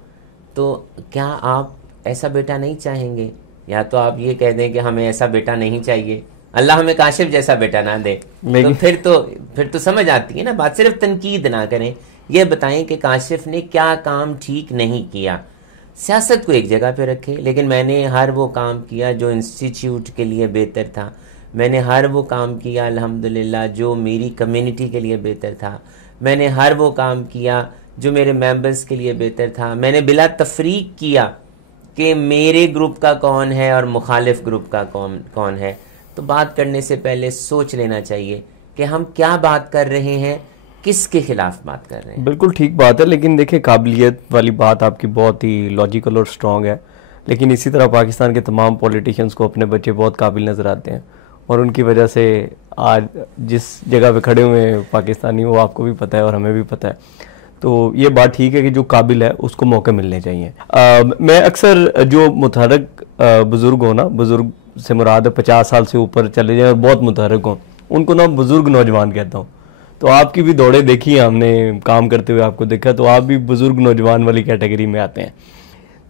तो क्या आप ऐसा बेटा नहीं चाहेंगे? या तो आप ये कह दें कि हमें ऐसा बेटा नहीं चाहिए, अल्लाह हमें काशिफ जैसा बेटा ना दे, तो फिर तो समझ आती है ना बात। सिर्फ तनकीद ना करें, ये बताएं कि काशिफ ने क्या काम ठीक नहीं किया। सियासत को एक जगह पे रखें, लेकिन मैंने हर वो काम किया जो इंस्टीट्यूट के लिए बेहतर था, मैंने हर वो काम किया अल्हम्दुलिल्लाह जो मेरी कम्युनिटी के लिए बेहतर था, मैंने हर वो काम किया जो मेरे मेंबर्स के लिए बेहतर था। मैंने बिला तफरीक किया कि मेरे ग्रुप का कौन है और मुखालिफ ग्रुप का कौन है। तो बात करने से पहले सोच लेना चाहिए कि हम क्या बात कर रहे हैं, किसके खिलाफ बात कर रहे हैं। बिल्कुल ठीक बात है, लेकिन देखिए काबिलियत वाली बात आपकी बहुत ही लॉजिकल और स्ट्रॉन्ग है। लेकिन इसी तरह पाकिस्तान के तमाम पॉलिटिशियंस को अपने बच्चे बहुत काबिल नज़र आते हैं, और उनकी वजह से आज जिस जगह पे खड़े हुए हैं पाकिस्तानी, वो आपको भी पता है और हमें भी पता है। तो ये बात ठीक है कि जो काबिल है उसको मौके मिलने चाहिए। मैं अक्सर जो मुतहरक बुज़ुर्ग हो ना, बुज़ुर्ग से मुराद 50 साल से ऊपर चले जाए और बहुत मुतहरक हों, उनको ना बुज़ुर्ग नौजवान कहता हूँ। तो आपकी भी दौड़े देखी है हमने, काम करते हुए आपको देखा, तो आप भी बुज़ुर्ग नौजवान वाली कैटेगरी में आते हैं।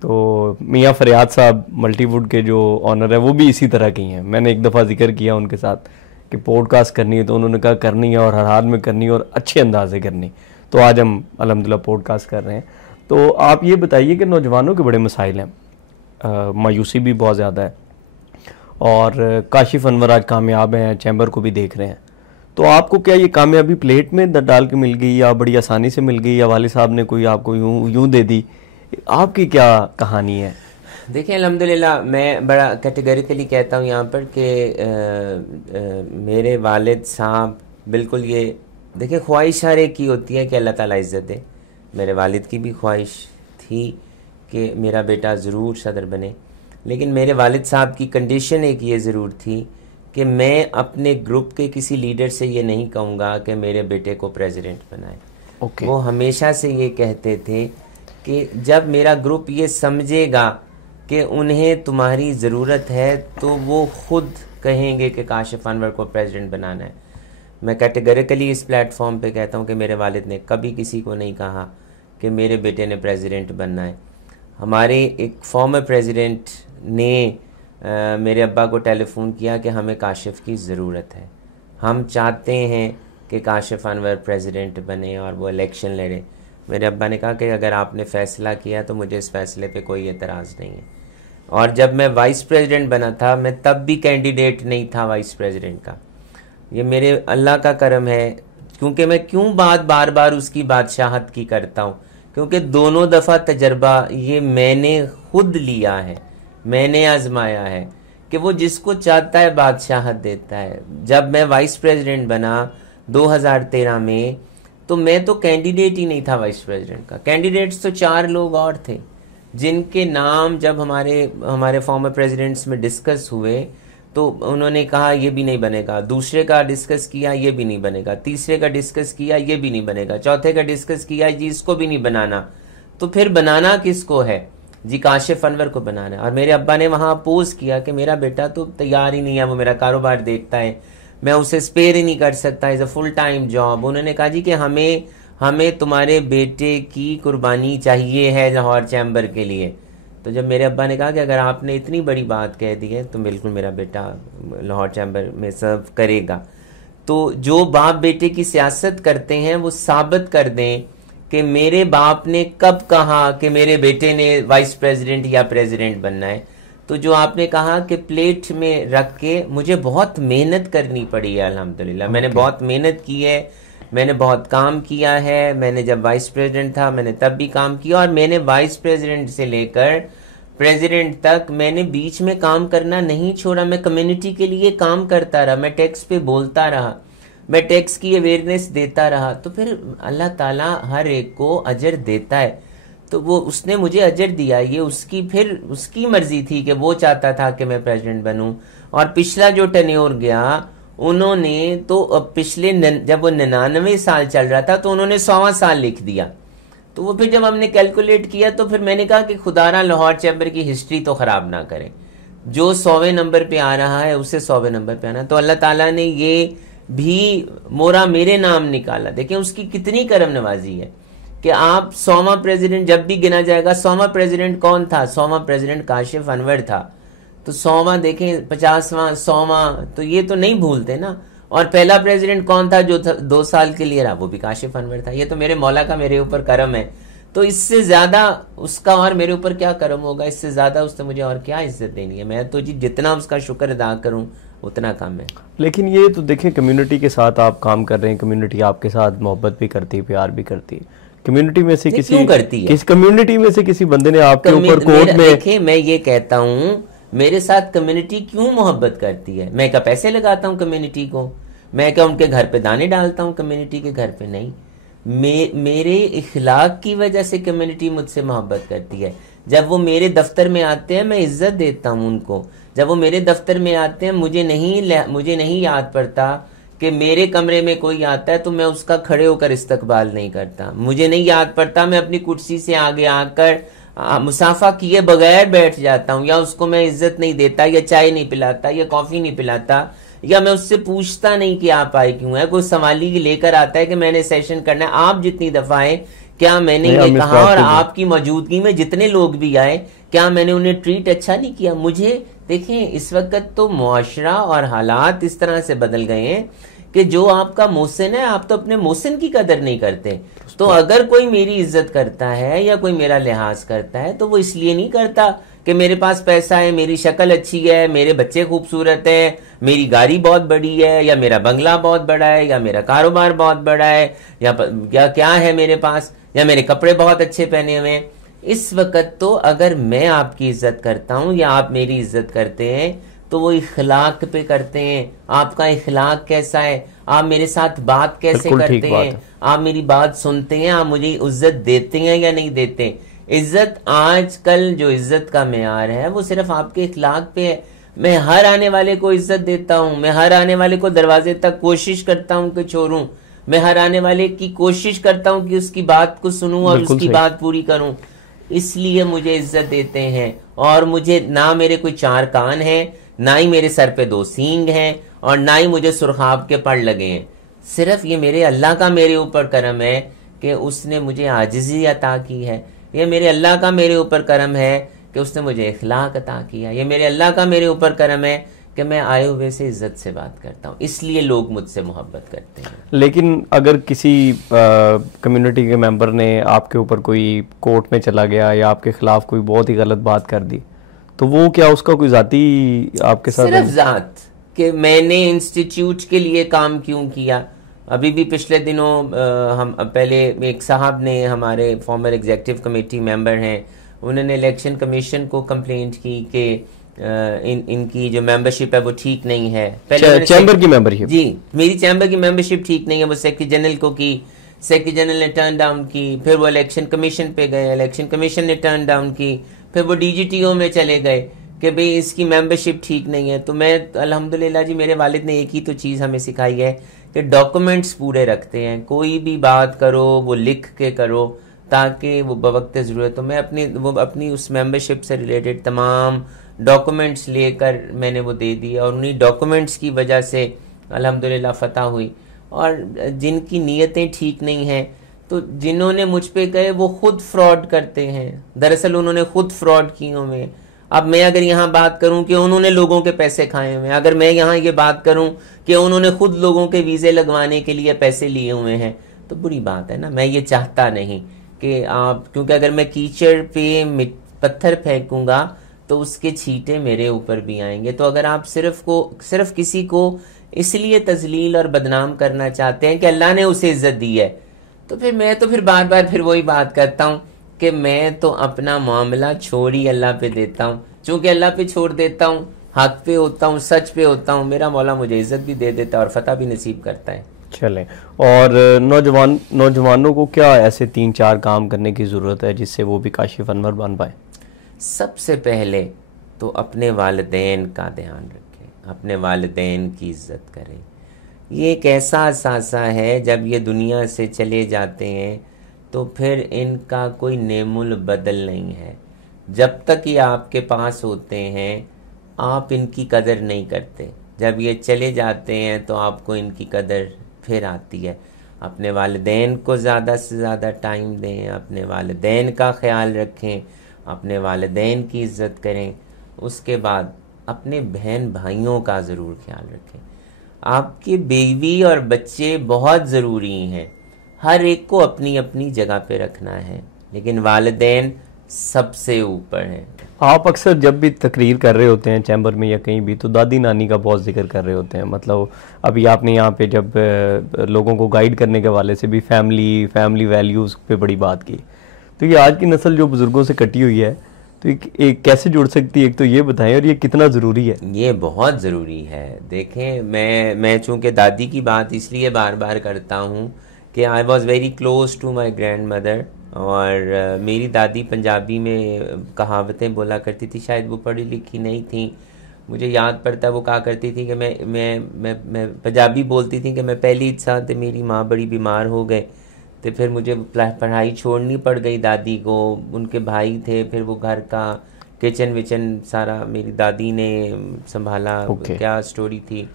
तो मियाँ फरियाद साहब मल्टीवुड के जो ऑनर है वो भी इसी तरह की हैं। मैंने एक दफ़ा जिक्र किया उनके साथ कि पॉडकास्ट करनी है, तो उन्होंने कहा करनी है और हर हाल में करनी है और अच्छे अंदाज से करनी। तो आज हम अल्हम्दुलिल्लाह पॉडकास्ट कर रहे हैं। तो आप ये बताइए कि नौजवानों के बड़े मसाइल हैं, मायूसी भी बहुत ज़्यादा है, और काशिफ अनवर आज कामयाब हैं, चैम्बर को भी देख रहे हैं। तो आपको क्या ये कामयाबी प्लेट में डाल के मिल गई, या बड़ी आसानी से मिल गई, या वाले साहब ने कोई आपको यूं दे दी? आपकी क्या कहानी है? देखिए अल्हम्दुलिल्लाह, मैं बड़ा कैटेगरिकली कहता हूँ यहाँ पर कि मेरे वालिद साहब बिल्कुल, ये देखिए ख्वाहिश हर एक की होती है कि अल्लाह ताला इज़्ज़त दे। मेरे वालिद की भी ख्वाहिश थी कि मेरा बेटा ज़रूर सदर बने, लेकिन मेरे वालिद साहब की कंडीशन एक ये ज़रूर थी कि मैं अपने ग्रुप के किसी लीडर से ये नहीं कहूँगा कि मेरे बेटे को प्रेसिडेंट बनाए। वो हमेशा से ये कहते थे कि जब मेरा ग्रुप ये समझेगा कि उन्हें तुम्हारी ज़रूरत है तो वो खुद कहेंगे कि काशिफ अनवर को प्रेसिडेंट बनाना है। मैं कैटेगरिकली इस प्लेटफॉर्म पे कहता हूँ कि मेरे वालिद ने कभी किसी को नहीं कहा कि मेरे बेटे ने प्रेसिडेंट बनना है। हमारे एक फॉर्मर प्रेसिडेंट ने मेरे अब्बा को टेलीफोन किया कि हमें काशिफ की ज़रूरत है, हम चाहते हैं कि काशिफ अनवर प्रेसिडेंट बने और वो इलेक्शन लड़े। मेरे अब्बा ने कहा कि अगर आपने फ़ैसला किया तो मुझे इस फैसले पे कोई एतराज़ नहीं है। और जब मैं वाइस प्रेसिडेंट बना था, मैं तब भी कैंडिडेट नहीं था वाइस प्रेसिडेंट का। ये मेरे अल्लाह का करम है, क्योंकि मैं क्यों बार बार उसकी बादशाहत की करता हूँ, क्योंकि दोनों दफ़ा तजर्बा ये मैंने खुद लिया है, मैंने आजमाया है कि वो जिसको चाहता है बादशाहत देता है। जब मैं वाइस प्रेसिडेंट बना 2013 में, तो मैं तो कैंडिडेट ही नहीं था वाइस प्रेसिडेंट का। कैंडिडेट्स तो 4 लोग और थे, जिनके नाम जब हमारे फॉर्मर प्रेसिडेंट्स में डिस्कस हुए तो उन्होंने कहा ये भी नहीं बनेगा, दूसरे का डिस्कस किया ये भी नहीं बनेगा, तीसरे का डिस्कस किया ये भी नहीं बनेगा, चौथे का डिस्कस किया जी इसको भी नहीं बनाना। तो फिर बनाना किसको है जी? काशिफ अनवर को बनाना है। और मेरे अब्बा ने वहां अपोज किया कि मेरा बेटा तो तैयार ही नहीं है, वो मेरा कारोबार देखता है, मैं उसे स्पेयर ही नहीं कर सकता, is a full time job. उन्होंने कहा जी कि हमें तुम्हारे बेटे की कुर्बानी चाहिए है लाहौर चैम्बर के लिए। तो जब मेरे अब्बा ने कहा कि अगर आपने इतनी बड़ी बात कह दी है तो बिल्कुल मेरा बेटा लाहौर चैम्बर में सर्व करेगा। तो जो बाप बेटे की सियासत करते हैं वो साबित कर दें कि मेरे बाप ने कब कहा कि मेरे बेटे ने वाइस प्रेसिडेंट या प्रेसिडेंट बनना है। तो जो आपने कहा कि प्लेट में रख के, मुझे बहुत मेहनत करनी पड़ी है अल्हम्दुलिल्लाह। मैंने बहुत मेहनत की है, मैंने बहुत काम किया है। मैंने जब वाइस प्रेसिडेंट था मैंने तब भी काम किया, और मैंने वाइस प्रेसिडेंट से लेकर प्रेसिडेंट तक मैंने बीच में काम करना नहीं छोड़ा। मैं कम्युनिटी के लिए काम करता रहा, मैं टैक्स पे बोलता रहा, मैं टैक्स की अवेयरनेस देता रहा। तो फिर अल्लाह ताला हर एक को अजर देता है, तो वो उसने मुझे अजर दिया। ये उसकी मर्जी थी कि वो चाहता था कि मैं प्रेसिडेंट बनूं। और पिछला जो टेन्योर गया, उन्होंने तो पिछले जब वो 99 साल चल रहा था तो उन्होंने 100वां साल लिख दिया। तो वो फिर जब हमने कैलकुलेट किया तो फिर मैंने कहा कि खुदारा लाहौर चैम्बर की हिस्ट्री तो खराब ना करें, जो 100वें नंबर पे आ रहा है उसे 100वें नंबर पे आना। तो अल्लाह ताला ने ये भी मोरा मेरे नाम निकाला। देखें उसकी कितनी करम नवाजी है कि आप 100वां प्रेसिडेंट जब भी गिना जाएगा, 100वां प्रेसिडेंट कौन था? 100वां प्रेसिडेंट काशिफ अनवर था। तो 100वां देखें, 50वां, 100वां, तो ये तो नहीं भूलते ना। और पहला प्रेसिडेंट कौन था जो 2 साल के लिए रहा? वो भी काशिफ अनवर था। ये तो मेरे मौला का मेरे ऊपर करम है। तो इससे ज्यादा उसका और मेरे ऊपर क्या करम होगा? इससे ज्यादा उसने मुझे और क्या इज्जत देनी है? मैं तो जी जितना उसका शुक्र अदा करूं उतना कम है। लेकिन ये तो देखें, कम्युनिटी के साथ आप काम कर रहे हैं, कम्युनिटी आपके साथ मोहब्बत भी करती है, प्यार भी करती है। कम्युनिटी में से किसी करती है? किस कम्युनिटी में से किसी बंदे ने आपके ऊपर कोर्ट में देखिए, मैं ये कहता हूँ मेरे साथ कम्युनिटी क्यों मोहब्बत करती है? मैं क्या पैसे लगाता हूँ कम्युनिटी को? मैं क्या उनके घर पे दाने डालता हूँ कम्युनिटी के घर पे? नहीं। मेरे इखलाक की वजह से कम्युनिटी मुझसे मोहब्बत करती है। जब वो मेरे दफ्तर में आते हैं मैं इज्जत देता हूँ उनको। जब वो मेरे दफ्तर में आते हैं मुझे नहीं याद पड़ता कि मेरे कमरे में कोई आता है तो मैं उसका खड़े होकर इस्तकबाल नहीं करता। मुझे नहीं याद पड़ता मैं अपनी कुर्सी से आगे आकर मुसाफा किए बगैर बैठ जाता हूँ, या उसको मैं इज्जत नहीं देता, या चाय नहीं पिलाता, या कॉफी नहीं पिलाता, या मैं उससे पूछता नहीं कि आप आए क्यों है। कोई सवाली लेकर आता है कि मैंने सेशन करना है। आप जितनी दफाएं क्या मैंने ये कहा, और आपकी मौजूदगी में जितने लोग भी आए क्या मैंने उन्हें ट्रीट अच्छा नहीं किया? मुझे देखें, इस वक्त तो मुआशरा और हालात इस तरह से बदल गए हैं कि जो आपका मोहसिन है आप तो अपने मोहसिन की कदर नहीं करते। तो अगर कोई मेरी इज्जत करता है या कोई मेरा लिहाज करता है तो वो इसलिए नहीं करता कि मेरे पास पैसा है, मेरी शक्ल अच्छी है, मेरे बच्चे खूबसूरत हैं, मेरी गाड़ी बहुत बड़ी है, या मेरा बंगला बहुत बड़ा है, या मेरा कारोबार बहुत बड़ा है, या क्या है मेरे पास, या मेरे कपड़े बहुत अच्छे पहने हुए हैं। इस वक्त तो अगर मैं आपकी इज्जत करता हूं या आप मेरी इज्जत करते हैं तो वो इखलाक पे करते हैं। आपका इखलाक कैसा है, आप मेरे साथ बात कैसे करते हैं, आप मेरी बात सुनते हैं, आप मुझे इज्जत देते हैं या नहीं देते। इज्जत आजकल जो इज्जत का मेयार है वो सिर्फ आपके इखलाक पे है। मैं हर आने वाले को इज्जत देता हूं, मैं हर आने वाले को दरवाजे तक कोशिश करता हूं कि छोड़ूं, मैं हर आने वाले की कोशिश करता हूं कि उसकी बात को सुनूं और उसकी बात पूरी करूं। इसलिए मुझे इज्जत देते हैं। और मुझे ना मेरे कोई चार कान हैं, ना ही मेरे सर पे दो सींग हैं, और ना ही मुझे सुरखाब के पड़ लगे हैं। सिर्फ ये मेरे अल्लाह का मेरे ऊपर करम है कि उसने मुझे आजिज़ी अता की है। ये मेरे अल्लाह का मेरे ऊपर करम है कि उसने मुझे इखलाक अता किया। ये मेरे अल्लाह का मेरे ऊपर करम है कि मैं आए हुए से इज्जत से बात करता हूँ, इसलिए लोग मुझसे मोहब्बत करते हैं। लेकिन अगर किसी कम्युनिटी के मेंबर ने आपके ऊपर कोई कोर्ट में चला गया या आपके खिलाफ कोई बहुत ही गलत बात कर दी, तो वो क्या उसका कोई जाती आपके साथ? सिर्फ जात कि मैंने इंस्टीट्यूट के लिए काम क्यों किया। अभी भी पिछले दिनों हम पहले एक साहब ने, हमारे फॉर्मर एग्जीक्यूटिव कमेटी मेंबर हैं, उन्होंने इलेक्शन कमीशन को कंप्लेंट की कि इनकी जो मेंबरशिप है वो ठीक नहीं है। पहले चैम्बर की मेंबरशिप, जी मेरी चैम्बर की मेंबरशिप ठीक नहीं है, वो सेक्रेटरी जनरल को की, सेक्रेटरी जनरल ने टर्न डाउन की, फिर वो इलेक्शन कमीशन पे गए, इलेक्शन कमीशन ने टर्न डाउन की, फिर वो डीजीटीओ में चले गए कि भाई इसकी मेंबरशिप ठीक नहीं है। तो मैं अल्हम्दुलिल्लाह जी, मेरे वालिद ने एक ही तो चीज़ हमें सिखाई है कि डॉक्यूमेंट्स पूरे रखते हैं। कोई भी बात करो वो लिख के करो ताकि वो बवक्त ज़रूरत। तो मैं अपनी उस मेंबरशिप से रिलेटेड तमाम डॉक्यूमेंट्स लेकर मैंने वो दे दिया, और उन्हीं डॉक्यूमेंट्स की वजह से अल्हम्दुलिल्लाह फतह हुई। और जिनकी नीयतें ठीक नहीं हैं, तो जिन्होंने मुझ पे कहे वो खुद फ्रॉड करते हैं। दरअसल उन्होंने खुद फ्रॉड किए हुए हैं। अब मैं अगर यहाँ बात करूं कि उन्होंने लोगों के पैसे खाए हुए हैं, अगर मैं यहाँ ये बात करूं कि उन्होंने खुद लोगों के वीज़े लगवाने के लिए पैसे लिए हुए हैं, तो बुरी बात है ना। मैं ये चाहता नहीं कि आप, क्योंकि अगर मैं कीचड़ पे पत्थर फेंकूंगा तो उसके छींटे मेरे ऊपर भी आएंगे। तो अगर आप सिर्फ किसी को इसलिए तजलील और बदनाम करना चाहते हैं कि अल्लाह ने उसे इज्जत दी है, तो फिर मैं तो फिर बार बार फिर वही बात करता हूँ कि मैं तो अपना मामला छोड़ ही अल्लाह पे देता हूँ। चूंकि अल्लाह पे छोड़ देता हूँ, हक पे होता हूँ, सच पे होता हूँ, मेरा मौला मुझे इज्जत भी दे देता है और फतह भी नसीब करता है। चलें, और नौजवानों को क्या ऐसे 3-4 काम करने की ज़रूरत है जिससे वो भी काशिफ अनवर बन पाए? सबसे पहले तो अपने वालिदैन का ध्यान रखें, अपने वालिदैन की इज्जत करें। ये एक ऐसा असासा है, जब ये दुनिया से चले जाते हैं तो फिर इनका कोई नेमुल बदल नहीं है। जब तक ये आपके पास होते हैं आप इनकी कदर नहीं करते, जब ये चले जाते हैं तो आपको इनकी कदर फिर आती है। अपने वालिदैन को ज़्यादा से ज़्यादा टाइम दें, अपने वालिदैन का ख्याल रखें, अपने वालिदैन की इज़्ज़त करें। उसके बाद अपने बहन भाइयों का ज़रूर ख्याल रखें। आपके बीवी और बच्चे बहुत ज़रूरी हैं, हर एक को अपनी अपनी जगह पे रखना है, लेकिन वालिदैन सबसे ऊपर हैं। आप अक्सर जब भी तकरीर कर रहे होते हैं चैम्बर में या कहीं भी, तो दादी नानी का बहुत जिक्र कर रहे होते हैं। मतलब अभी आपने यहाँ पे जब लोगों को गाइड करने के हवाले से भी फैमिली वैल्यूज़ पे बड़ी बात की, तो ये आज की नस्ल जो बुज़ुर्गों से कटी हुई है, तो एक कैसे जुड़ सकती है, एक तो ये बताएं, और ये कितना ज़रूरी है? ये बहुत ज़रूरी है। देखें, मैं चूँकि दादी की बात इसलिए बार बार करता हूँ कि I was very close to my grandmother. और मेरी दादी पंजाबी में कहावतें बोला करती थी, शायद वो पढ़ी लिखी नहीं थी, मुझे याद पड़ता है वो कहा करती थी कि मैं पंजाबी बोलती थी कि मैं पहली इंसान तो मेरी माँ बड़ी बीमार हो गए, तो फिर मुझे पढ़ाई छोड़नी पड़ गई दादी को, उनके भाई थे, फिर वो घर का किचन विचन सारा मेरी दादी ने संभाला। क्या स्टोरी थी,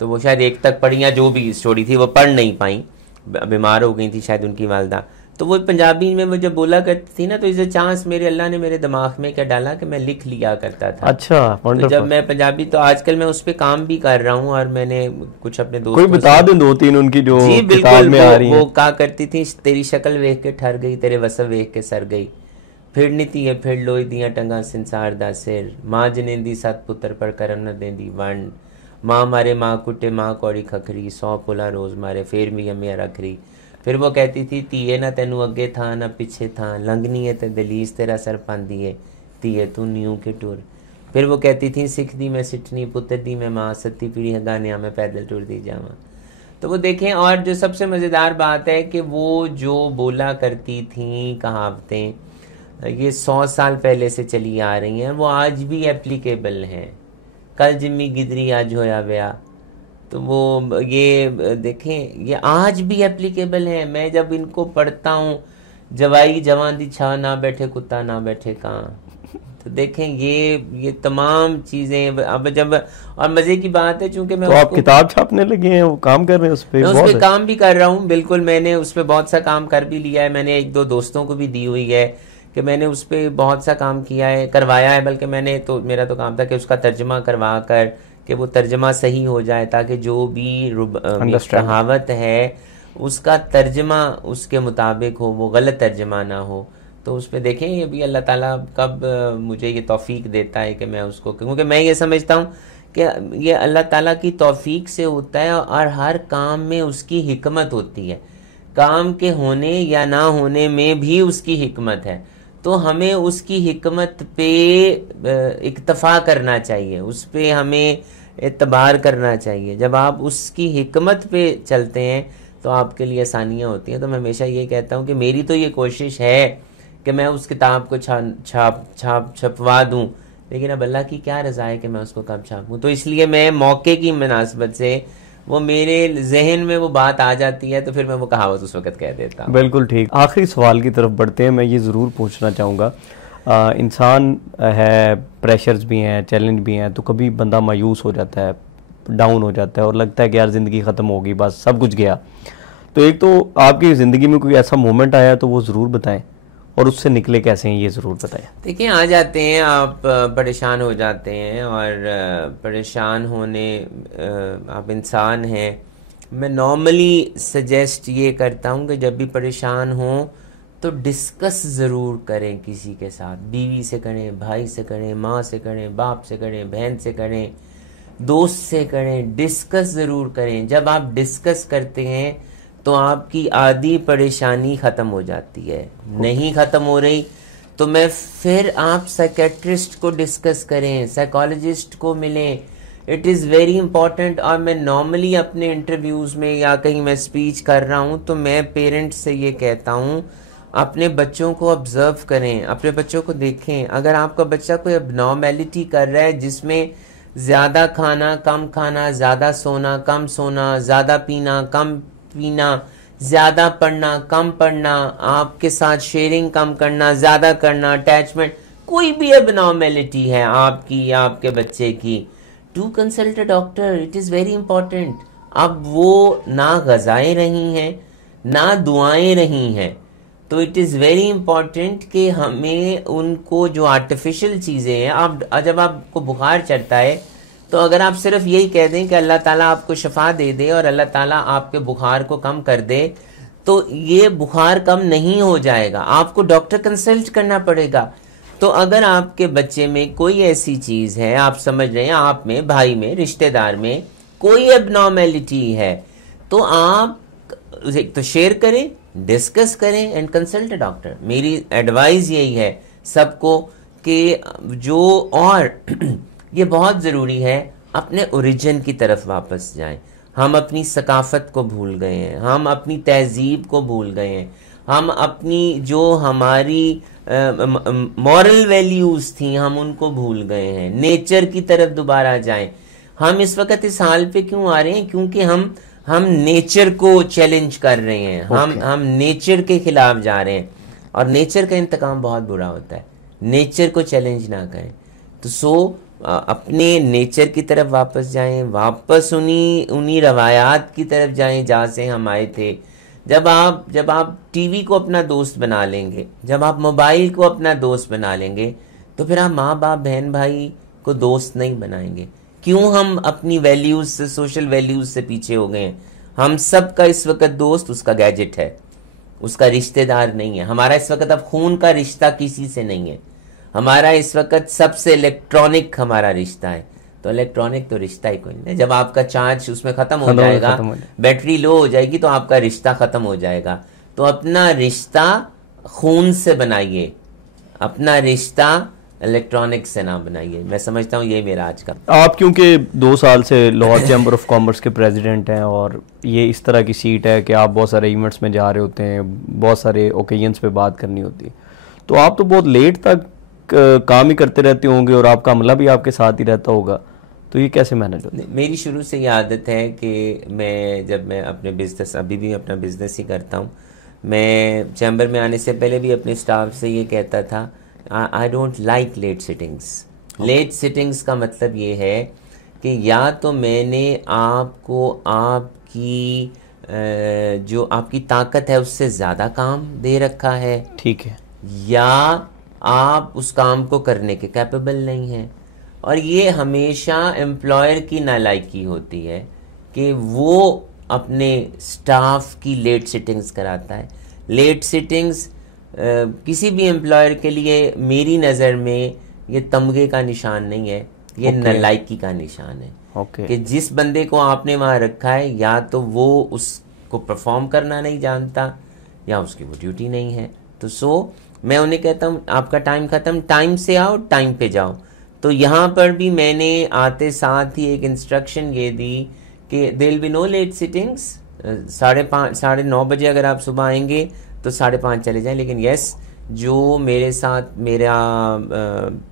तो वो शायद 1 तक पढ़ी या जो भी स्टोरी थी वो पढ़ नहीं पाई, बीमार हो गई थी शायद उनकी वालदा। तो वो पंजाबी में मुझे बोला करती थी ना, तो इसे चांस मेरे अल्लाह ने मेरे दिमाग में क्या डाला कि मैं लिख लिया करता था। अच्छा, तो जब मैं पंजाबी, तो आजकल मैं उस पर काम भी कर रहा हूँ, और मैंने कुछ अपने दोस्तों कोई बता दें 2-3 उनकी जो जी किताब में आ रही हैं। वो कहा करती थी, तेरी शक्ल वेख के ठर गई, तेरे वसफ वेख के सर गई, फिर नीती है फिर लोई दियां टंगा संसार दा सिर, माँ जनेंदी 7 पुत्र पर करम न देंदी वंड, माँ मारे माँ कुटे माँ कौड़ी खखरी, 100 पुला रोज मारे फिर भी अम्मिया रखरी। फिर वो कहती थी, तीए ना तेनू अगे था ना पीछे था, लंघनी है ते दलीस तेरा सर पांदी है, तीए तू न्यू के टुर। फिर वो कहती थी, सिख दी मैं सिटनी, पुत्र दी मैं माँ, सत्ती पीढ़ी हगानिया में पैदल टुर दी जावा। तो वो देखें, और जो सबसे मज़ेदार बात है कि वो जो बोला करती थी कहावतें, ये 100 साल पहले से चली आ रही हैं, वो आज भी एप्लीकेबल हैं। कल जिम्मी गिदरी आज होया व्या, तो वो ये देखें, ये आज भी एप्लीकेबल है। मैं जब इनको पढ़ता हूँ, जवाई जवान दी छा ना बैठे कुत्ता ना बैठे कहाँ, तो देखें ये तमाम चीज़ें अब जब, और मज़े की बात है चूंकि मैं तो आप किताब छापने लगे हैं, वो काम कर रहे हैं उस पर? मैं उस पर काम भी कर रहा हूँ, बिल्कुल। मैंने उस पर बहुत सा काम कर भी लिया है, मैंने 1-2 दोस्तों को भी दी हुई है कि मैंने उस पर बहुत सा काम किया है, करवाया है, बल्कि मेरा तो काम था कि उसका तर्जमा करवा कर कि वो तर्जमा सही हो जाए, ताकि जो भी कहावत है उसका तर्जमा उसके मुताबिक हो, वो गलत तर्जमा ना हो। तो उस पर देखें, ये भी अल्लाह ताला कब मुझे ये तौफीक देता है कि मैं उसको, क्योंकि मैं ये समझता हूँ कि ये अल्लाह ताला की तौफीक से होता है, और हर काम में उसकी हिकमत होती है, काम के होने या ना होने में भी उसकी हिकमत है। तो हमें उसकी हिकमत पे इक्तफा करना चाहिए, उस पे हमें एतबार करना चाहिए। जब आप उसकी हिकमत पे चलते हैं तो आपके लिए आसानियाँ होती हैं। तो मैं हमेशा ये कहता हूँ कि मेरी तो ये कोशिश है कि मैं उस किताब को छपवा दूँ, लेकिन अब अल्लाह की क्या रज़ा है कि मैं उसको कब छापूँ। तो इसलिए मैं मौके की मुनासबत से वो मेरे जहन में वो बात आ जाती है, तो फिर मैं वो कहावत उस वक्त कह देता हूँ। बिल्कुल ठीक। आखिरी सवाल की तरफ बढ़ते हैं। मैं ये ज़रूर पूछना चाहूँगा, इंसान है, प्रेशर्स भी हैं, चैलेंज भी हैं, तो कभी बंदा मायूस हो जाता है, डाउन हो जाता है और लगता है कि यार ज़िंदगी ख़त्म होगी, बस सब कुछ गया। तो एक तो आपकी ज़िंदगी में कोई ऐसा मोमेंट आया तो वो ज़रूर बताएं, और उससे निकले कैसे हैं ये ज़रूर बताएं। देखिए, आ जाते हैं आप, परेशान हो जाते हैं, और परेशान होने, आप इंसान हैं। मैं नॉर्मली सजेस्ट ये करता हूँ कि जब भी परेशान हो तो डिस्कस ज़रूर करें किसी के साथ, बीवी से करें, भाई से करें, माँ से करें, बाप से करें, बहन से करें, दोस्त से करें, डिस्कस ज़रूर करें। जब आप डिस्कस करते हैं तो आपकी आधी परेशानी ख़त्म हो जाती है। नहीं ख़त्म हो रही तो फिर आप साइकेट्रिस्ट को डिस्कस करें, साइकोलॉजिस्ट को मिलें, इट इज़ वेरी इंपॉर्टेंट। और मैं नॉर्मली अपने इंटरव्यूज़ में या कहीं मैं स्पीच कर रहा हूँ तो मैं पेरेंट्स से ये कहता हूँ, अपने बच्चों को ऑब्जर्व करें, अपने बच्चों को देखें। अगर आपका बच्चा कोई एबनॉर्मेलिटी कर रहा है जिसमें ज़्यादा खाना कम खाना, ज़्यादा सोना कम सोना, ज़्यादा पीना कम पीना, ज़्यादा पढ़ना कम पढ़ना, आपके साथ शेयरिंग कम करना, ज़्यादा करना, अटैचमेंट, कोई भी एबनॉर्मेलिटी है आपकी या आपके बच्चे की, to consult a doctor, it is very important. अब वो ना गज़ाएं रही हैं ना दुआएं रही हैं, तो इट इज़ वेरी इंपॉर्टेंट कि हमें उनको जो आर्टिफिशियल चीज़ें हैं, आप जब आपको बुखार चढ़ता है तो अगर आप सिर्फ यही कह दें कि अल्लाह ताला आपको शफा दे दे और अल्लाह ताला आपके बुखार को कम कर दे, तो ये बुखार कम नहीं हो जाएगा, आपको डॉक्टर कंसल्ट करना पड़ेगा। तो अगर आपके बच्चे में कोई ऐसी चीज़ है, आप समझ रहे हैं, आप में, भाई में, रिश्तेदार में कोई एबनॉर्मेलिटी है, तो आप एक तो शेयर करें, डिस्कस करें एंड कंसल्ट अ डॉक्टर। मेरी एडवाइस यही है सबको कि और ये बहुत ज़रूरी है, अपने ओरिजिन की तरफ वापस जाएं। हम अपनी सकाफत को भूल गए हैं, हम अपनी तहजीब को भूल गए हैं, हम अपनी जो हमारी मॉरल वैल्यूज थी हम उनको भूल गए हैं। नेचर की तरफ दोबारा जाएं। हम इस वक्त इस हाल पे क्यों आ रहे हैं? क्योंकि हम नेचर को चैलेंज कर रहे हैं, हम नेचर के खिलाफ जा रहे हैं, और नेचर का इंतकाम बहुत बुरा होता है। नेचर को चैलेंज ना करें। तो अपने नेचर की तरफ वापस जाएं, वापस उन्हीं रवायात की तरफ जाएं जहाँ से हम आए थे। जब आप टीवी को अपना दोस्त बना लेंगे, जब आप मोबाइल को अपना दोस्त बना लेंगे, तो फिर आप माँ बाप बहन भाई को दोस्त नहीं बनाएंगे। क्यों हम अपनी वैल्यूज से, सोशल वैल्यूज से पीछे हो गए हैं? हम सब का इस वक्त दोस्त उसका गैजेट है, उसका रिश्तेदार नहीं है। हमारा इस वक्त अब खून का रिश्ता किसी से नहीं है। हमारा इस वक्त सबसे इलेक्ट्रॉनिक हमारा रिश्ता है। तो इलेक्ट्रॉनिक तो रिश्ता ही कोई नहीं। जब आपका चार्ज उसमें खत्म हो जाएगा, बैटरी लो हो जाएगी, तो आपका रिश्ता खत्म हो जाएगा। तो अपना रिश्ता खून से बनाइए, अपना रिश्ता इलेक्ट्रॉनिक से ना बनाइए। मैं समझता हूँ ये मेरा आज का। आप क्योंकि 2 साल से लाहौर चैम्बर ऑफ कॉमर्स के प्रेसिडेंट हैं, और ये इस तरह की सीट है कि आप बहुत सारे इवेंट्स में जा रहे होते हैं, बहुत सारे ओकेजन्स पे बात करनी होती है, तो आप तो बहुत लेट तक काम ही करते रहते होंगे और आपका अमला भी आपके साथ ही रहता होगा, तो ये कैसे मैनेज होता है? मेरी शुरू से ये आदत है कि जब मैं अपने बिजनेस, अभी भी अपना बिजनेस ही करता हूँ, मैं चैम्बर में आने से पहले भी अपने स्टाफ से ये कहता था, I don't like late sittings. Late sittings का मतलब ये है कि या तो मैंने आपको आपकी जो आपकी ताकत है उससे ज़्यादा काम दे रखा है, ठीक है, या आप उस काम को करने के कैपेबल नहीं हैं। और ये हमेशा एम्प्लॉयर की नालायकी होती है कि वो अपने स्टाफ की लेट सिटिंग्स कराता है। लेट सिटिंग्स किसी भी एम्प्लॉयर के लिए मेरी नज़र में ये तमगे का निशान नहीं है, ये नालायकी का निशान है। कि जिस बंदे को आपने वहाँ रखा है, या तो वो उसको परफॉर्म करना नहीं जानता, या उसकी वो ड्यूटी नहीं है। तो मैं उन्हें कहता हूँ, आपका टाइम ख़त्म, टाइम से आओ, टाइम पे जाओ। तो यहाँ पर भी मैंने आते साथ ही एक इंस्ट्रक्शन ये दी कि there will be no late sittings. 5:30 9:30 बजे अगर आप सुबह आएंगे तो 5:30 चले जाएं। लेकिन यस, जो मेरे साथ मेरा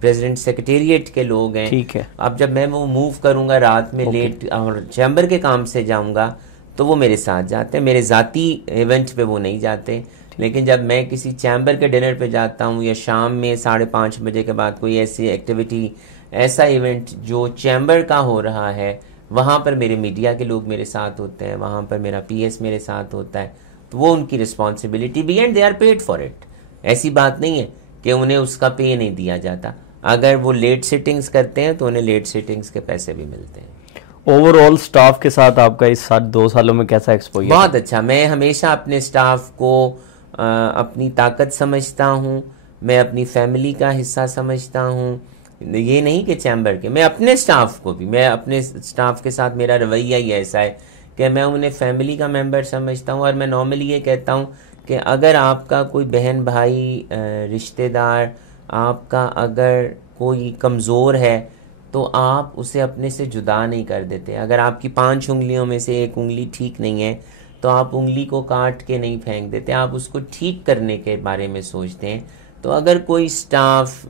प्रेसिडेंट सेक्रेटेरिएट के लोग हैं, ठीक है, अब जब मैं वो मूव करूँगा रात में लेट और चैम्बर के काम से जाऊँगा, तो वो मेरे साथ जाते हैं। मेरे ज़ाती इवेंट पे वो नहीं जाते। लेकिन जब मैं किसी चैम्बर के डिनर पे जाता हूँ, या शाम में 5:30 बजे के बाद कोई ऐसी एक्टिविटी, ऐसा इवेंट जो चैम्बर का हो रहा है, वहाँ पर मेरे मीडिया के लोग मेरे साथ होते हैं, वहाँ पर मेरा पीएस मेरे साथ होता है, तो वो उनकी रिस्पॉन्सिबिलिटी भी, and they are paid for it. ऐसी बात नहीं है कि उन्हें उसका पे नहीं दिया जाता। अगर वो लेट सिटिंग्स करते हैं तो उन्हें लेट सिटिंग्स के पैसे भी मिलते हैं। ओवरऑल स्टाफ के साथ आपका इस 2 सालों में कैसा एक्सपोजर? बहुत अच्छा। मैं हमेशा अपने स्टाफ को अपनी ताकत समझता हूँ, मैं अपनी फैमिली का हिस्सा समझता हूँ। ये नहीं कि चैम्बर के, मैं अपने स्टाफ को भी, मैं अपने स्टाफ के साथ मेरा रवैया ही ऐसा है कि मैं उन्हें फैमिली का मेंबर समझता हूँ। और मैं नॉर्मली ये कहता हूँ कि अगर आपका कोई बहन भाई, रिश्तेदार आपका अगर कोई कमज़ोर है, तो आप उसे अपने से जुदा नहीं कर देते। अगर आपकी 5 उंगलियों में से एक उंगली ठीक नहीं है, तो आप उंगली को काट के नहीं फेंक देते, आप उसको ठीक करने के बारे में सोचते हैं। तो अगर कोई स्टाफ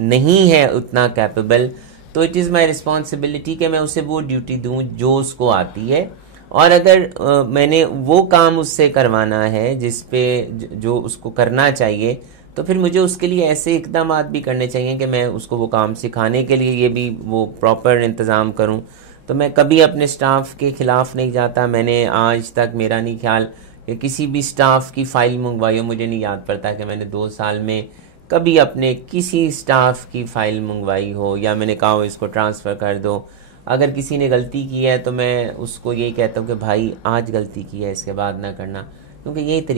नहीं है उतना कैपेबल, तो इट इज़ माई रिस्पॉन्सिबिलिटी कि मैं उसे वो ड्यूटी दूं जो उसको आती है। और अगर मैंने वो काम उससे करवाना है जिस पे जो उसको करना चाहिए, तो फिर मुझे उसके लिए ऐसे इकदाम भी करने चाहिए कि मैं उसको वो काम सिखाने के लिए ये भी वो प्रॉपर इंतज़ाम करूं। तो मैं कभी अपने स्टाफ के ख़िलाफ़ नहीं जाता। मैंने आज तक, मेरा नहीं ख्याल कि किसी भी स्टाफ की फ़ाइल मंगवाई हो। मुझे नहीं याद पड़ता कि मैंने 2 साल में कभी अपने किसी स्टाफ की फ़ाइल मंगवाई हो, या मैंने कहा हो इसको ट्रांसफ़र कर दो। अगर किसी ने गलती की है तो मैं उसको यही कहता हूँ कि भाई आज गलती की है, इसके बाद ना करना, क्योंकि यही तरीका